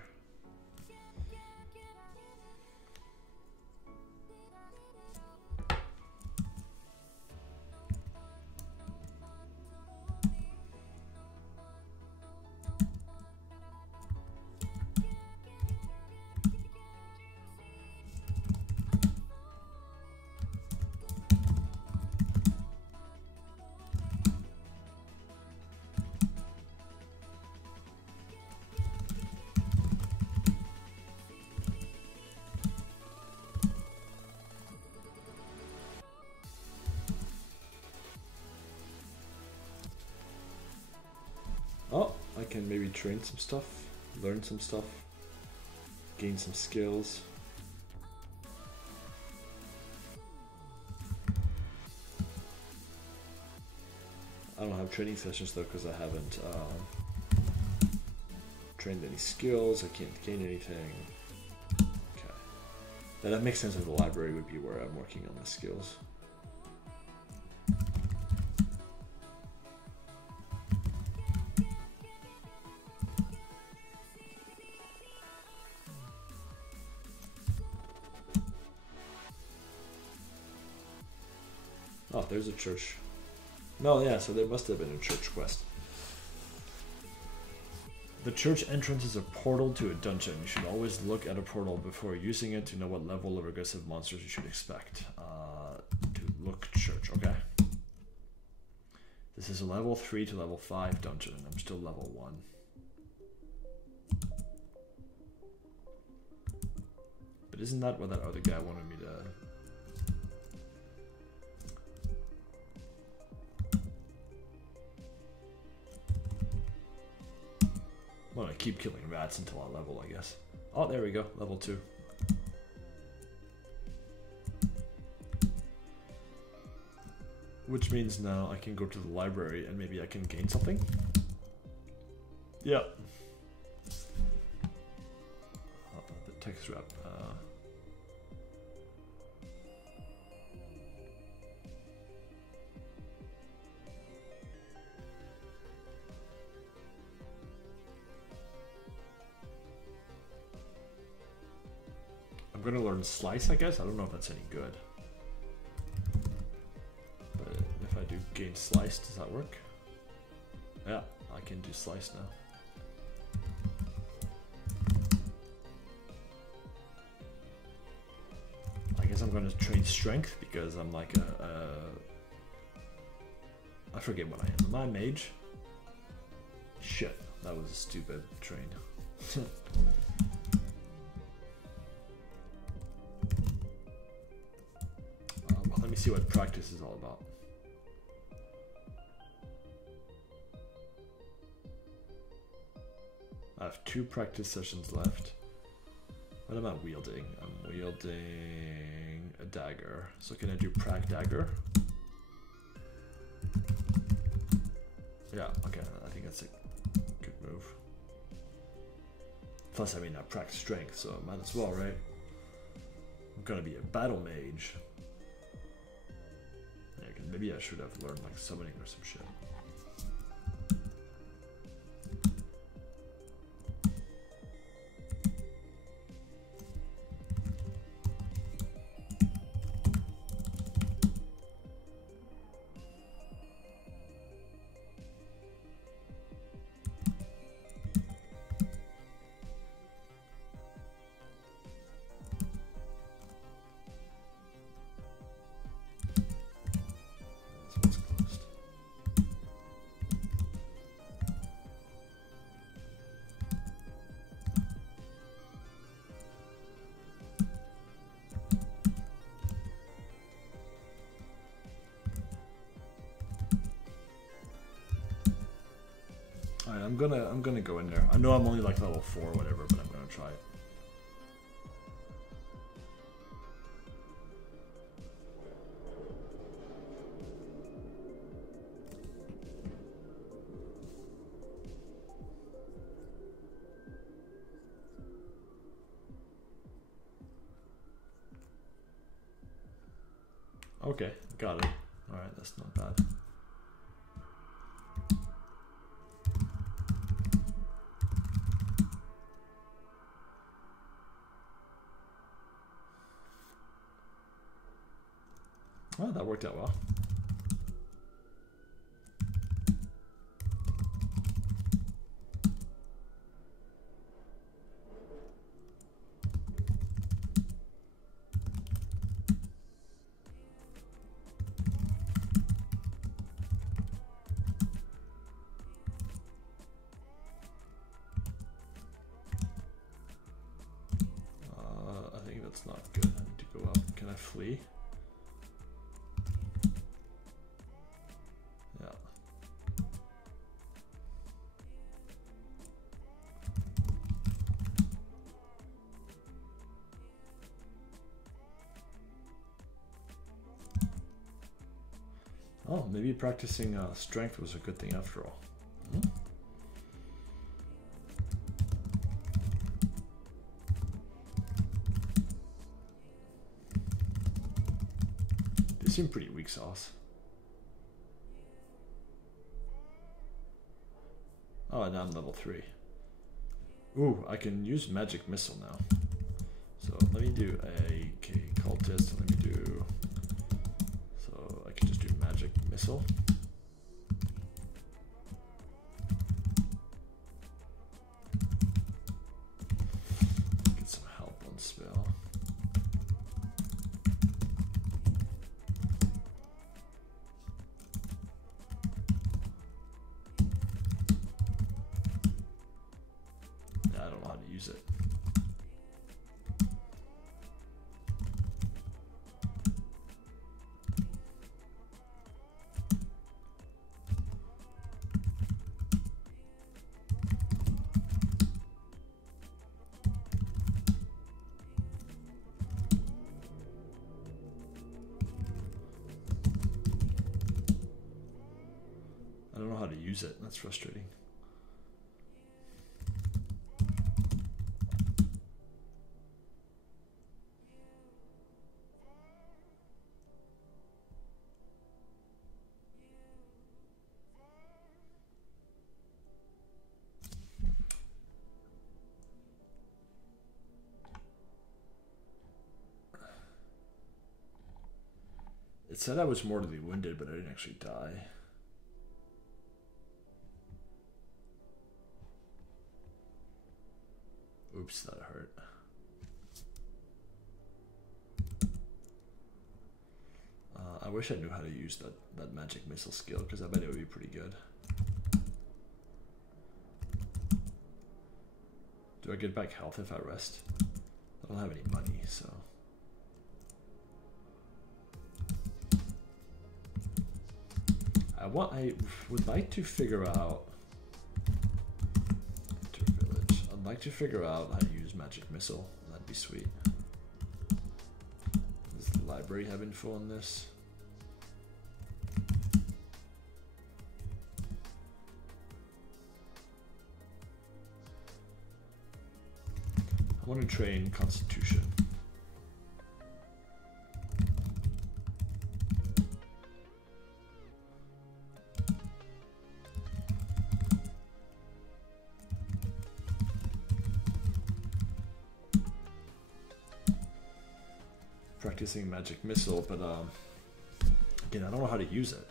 Oh, I can maybe train some stuff, learn some stuff, gain some skills. I don't have training sessions though because I haven't trained any skills. I can't gain anything. Okay, that makes sense. The library would be where I'm working on the skills. Oh, there's a church. No, yeah, so there must have been a church quest. The church entrance is a portal to a dungeon. You should always look at a portal before using it to know what level of aggressive monsters you should expect. To look church, okay. This is a level 3 to level 5 dungeon. I'm still level 1. But isn't that what that other guy wanted me to... I'm gonna keep killing rats until I level, I guess. Oh, there we go, level 2. Which means now I can go to the library and maybe I can gain something? Yeah. Oh, the text wrap. I'm gonna learn slice, I guess. I don't know if that's any good. But if I do gain slice, does that work? Yeah, I can do slice now. I guess I'm gonna train strength because I'm like I forget what I am. Am I a mage? Shit, that was a stupid train. Let me see what practice is all about. I have 2 practice sessions left. What am I wielding? I'm wielding a dagger. So can I do prac dagger? Yeah, okay, I think that's a good move. Plus, I mean, I practice strength, so might as well, right? I'm gonna be a battle mage. Yeah, maybe I should have learned like summoning or some shit. I'm gonna go in there. I know I'm only like level 4 or whatever, but I'm gonna try it. Okay, got it. Alright, that's not bad. Oh, that worked out well. I think that's not good. I need to go up. Can I flee? Yeah. Oh, maybe practicing strength was a good thing after all. Hmm? They seem pretty weak sauce. Oh, and I'm level 3. Ooh, I can use magic missile now. So let me do a cultist. Let me do. So I can just do magic missile. Get some help on spell. Yeah, I don't know how to use it. I don't know how to use it. That's frustrating. It said I was mortally wounded, but I didn't actually die. Oops, that hurt. I wish I knew how to use that magic missile skill, because I bet it would be pretty good. Do I get back health if I rest? I don't have any money, so... I would like to figure out... Village. I'd like to figure out how to use magic missile. That'd be sweet. Does the library have info on this? I want to train Constitution. Practicing magic missile, but again, I don't know how to use it.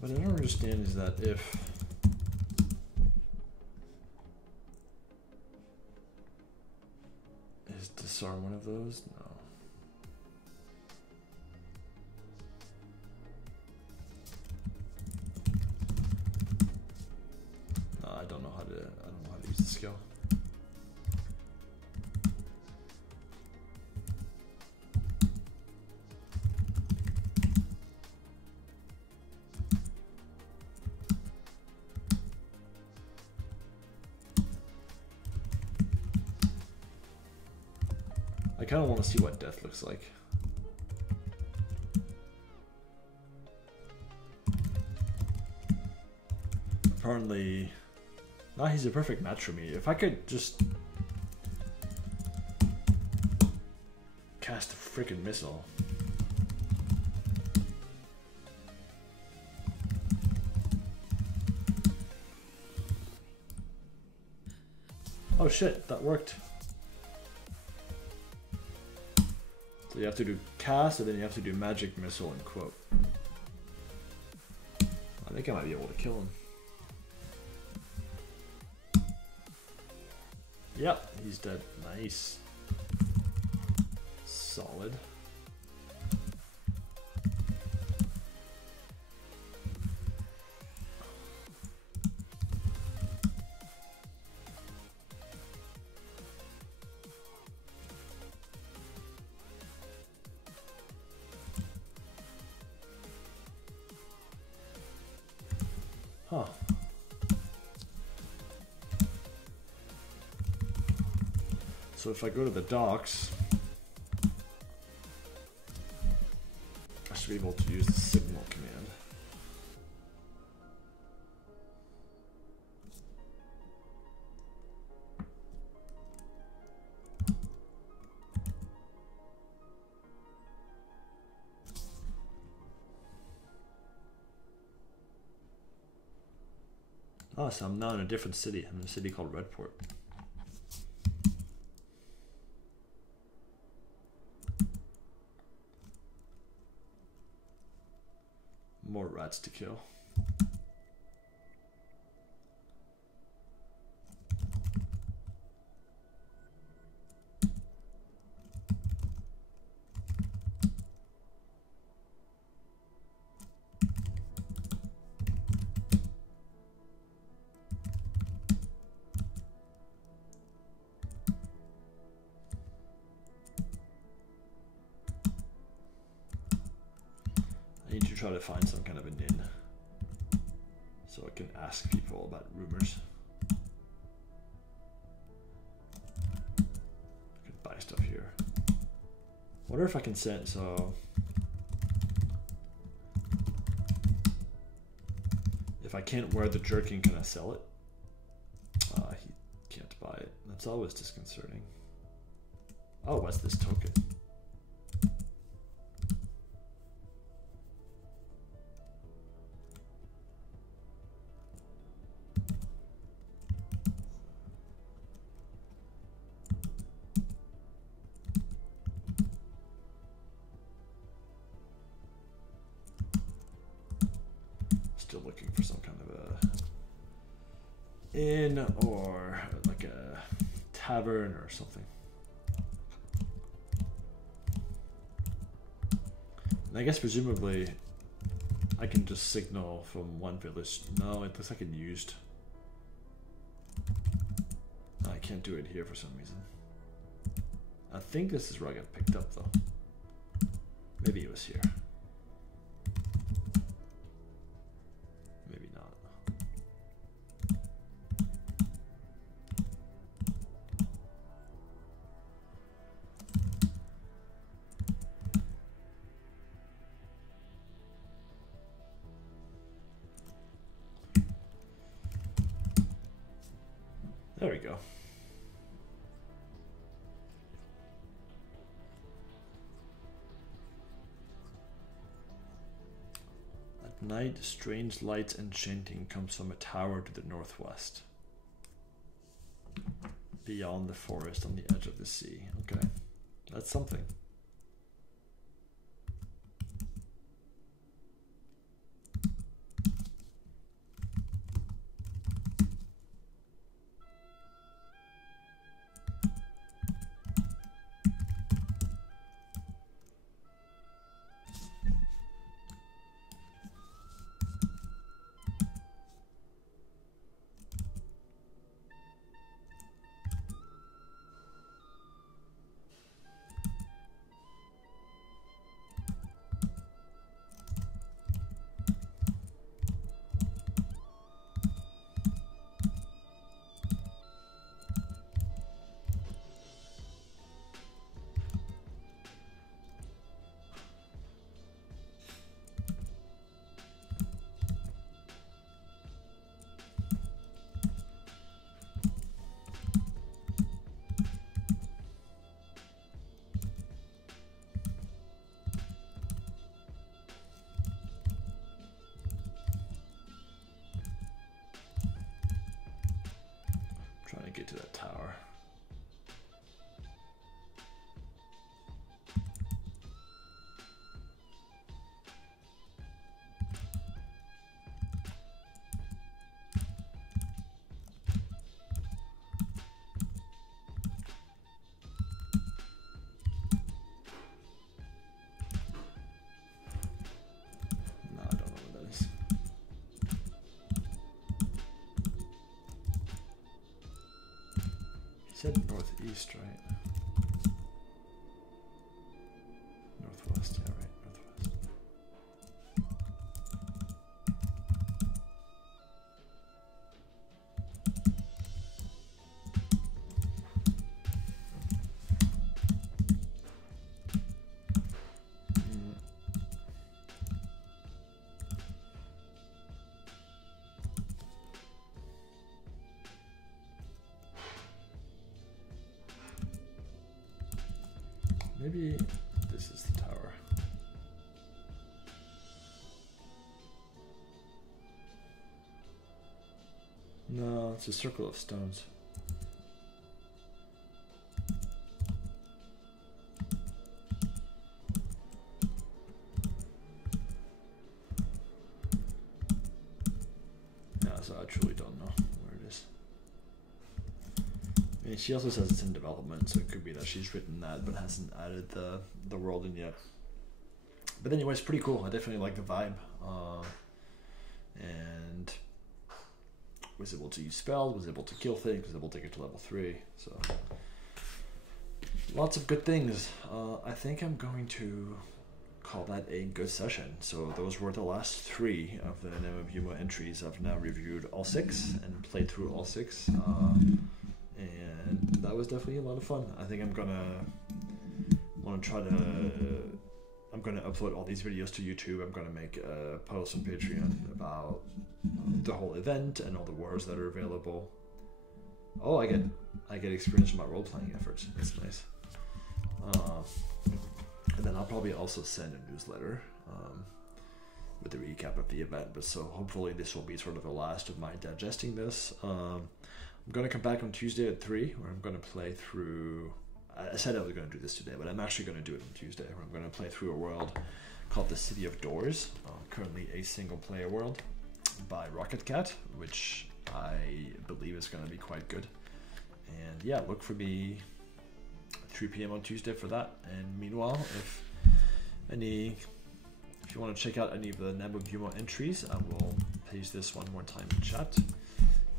What I don't understand is that if disarm one of those? No. No, I don't know how to use the skill. I kind of want to see what death looks like. Apparently, nah, he's a perfect match for me. If I could just cast a freaking missile. Oh shit, that worked. So you have to do cast, and then you have to do magic missile and quote. I think I might be able to kill him. Yep, he's dead. Nice. Solid. Huh. So if I go to the docks, I should be able to use the signal command. Oh, so I'm now in a different city. I'm in a city called Redport. More rats to kill. I need to try to find some kind of an inn so I can ask people about rumors. I could buy stuff here. Wonder if I can send, so if I can't wear the jerkin, can I sell it? He can't buy it. That's always disconcerting. Oh, what's this token? Still looking for some kind of a inn or like a tavern or something. And I guess presumably I can just signal from one village. No, it looks like it used. I can't do it here for some reason. I think this is where I got picked up though. Maybe it was here. Maybe not. There we go. At night, strange lights and chanting comes from a tower to the northwest. Beyond the forest on the edge of the sea. Okay, that's something. east, right? Northwest, yeah, right, northwest. Maybe this is the tower. No, it's a circle of stones. Yeah, so I truly don't know where it is. I mean, she also says it's in development, so it could be that she's written that but hasn't added the world in yet. But anyway, it's pretty cool. I definitely like the vibe. And was able to use spells, was able to kill things, was able to get to level 3. So lots of good things. I think I'm going to call that a good session. So those were the last 3 of the Namubumo entries. I've now reviewed all 6 and played through all 6. And that was definitely a lot of fun. I think I'm gonna upload all these videos to YouTube. I'm gonna make a post on Patreon about the whole event and all the wars that are available. Oh, I get experience from my role-playing efforts. That's nice. And then I'll probably also send a newsletter with a recap of the event. But so hopefully this will be sort of the last of my digesting this. I'm going to come back on Tuesday at 3, where I'm going to play through... I said I was going to do this today, but I'm actually going to do it on Tuesday, where I'm going to play through a world called the City of Doors, currently a single-player world by Rocket Cat, which I believe is going to be quite good. And yeah, look for me 3 p.m. on Tuesday for that. And meanwhile, if you want to check out any of the Namubumo entries, I will paste this one more time in chat.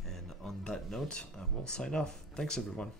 And on that note, I will sign off. Thanks, everyone.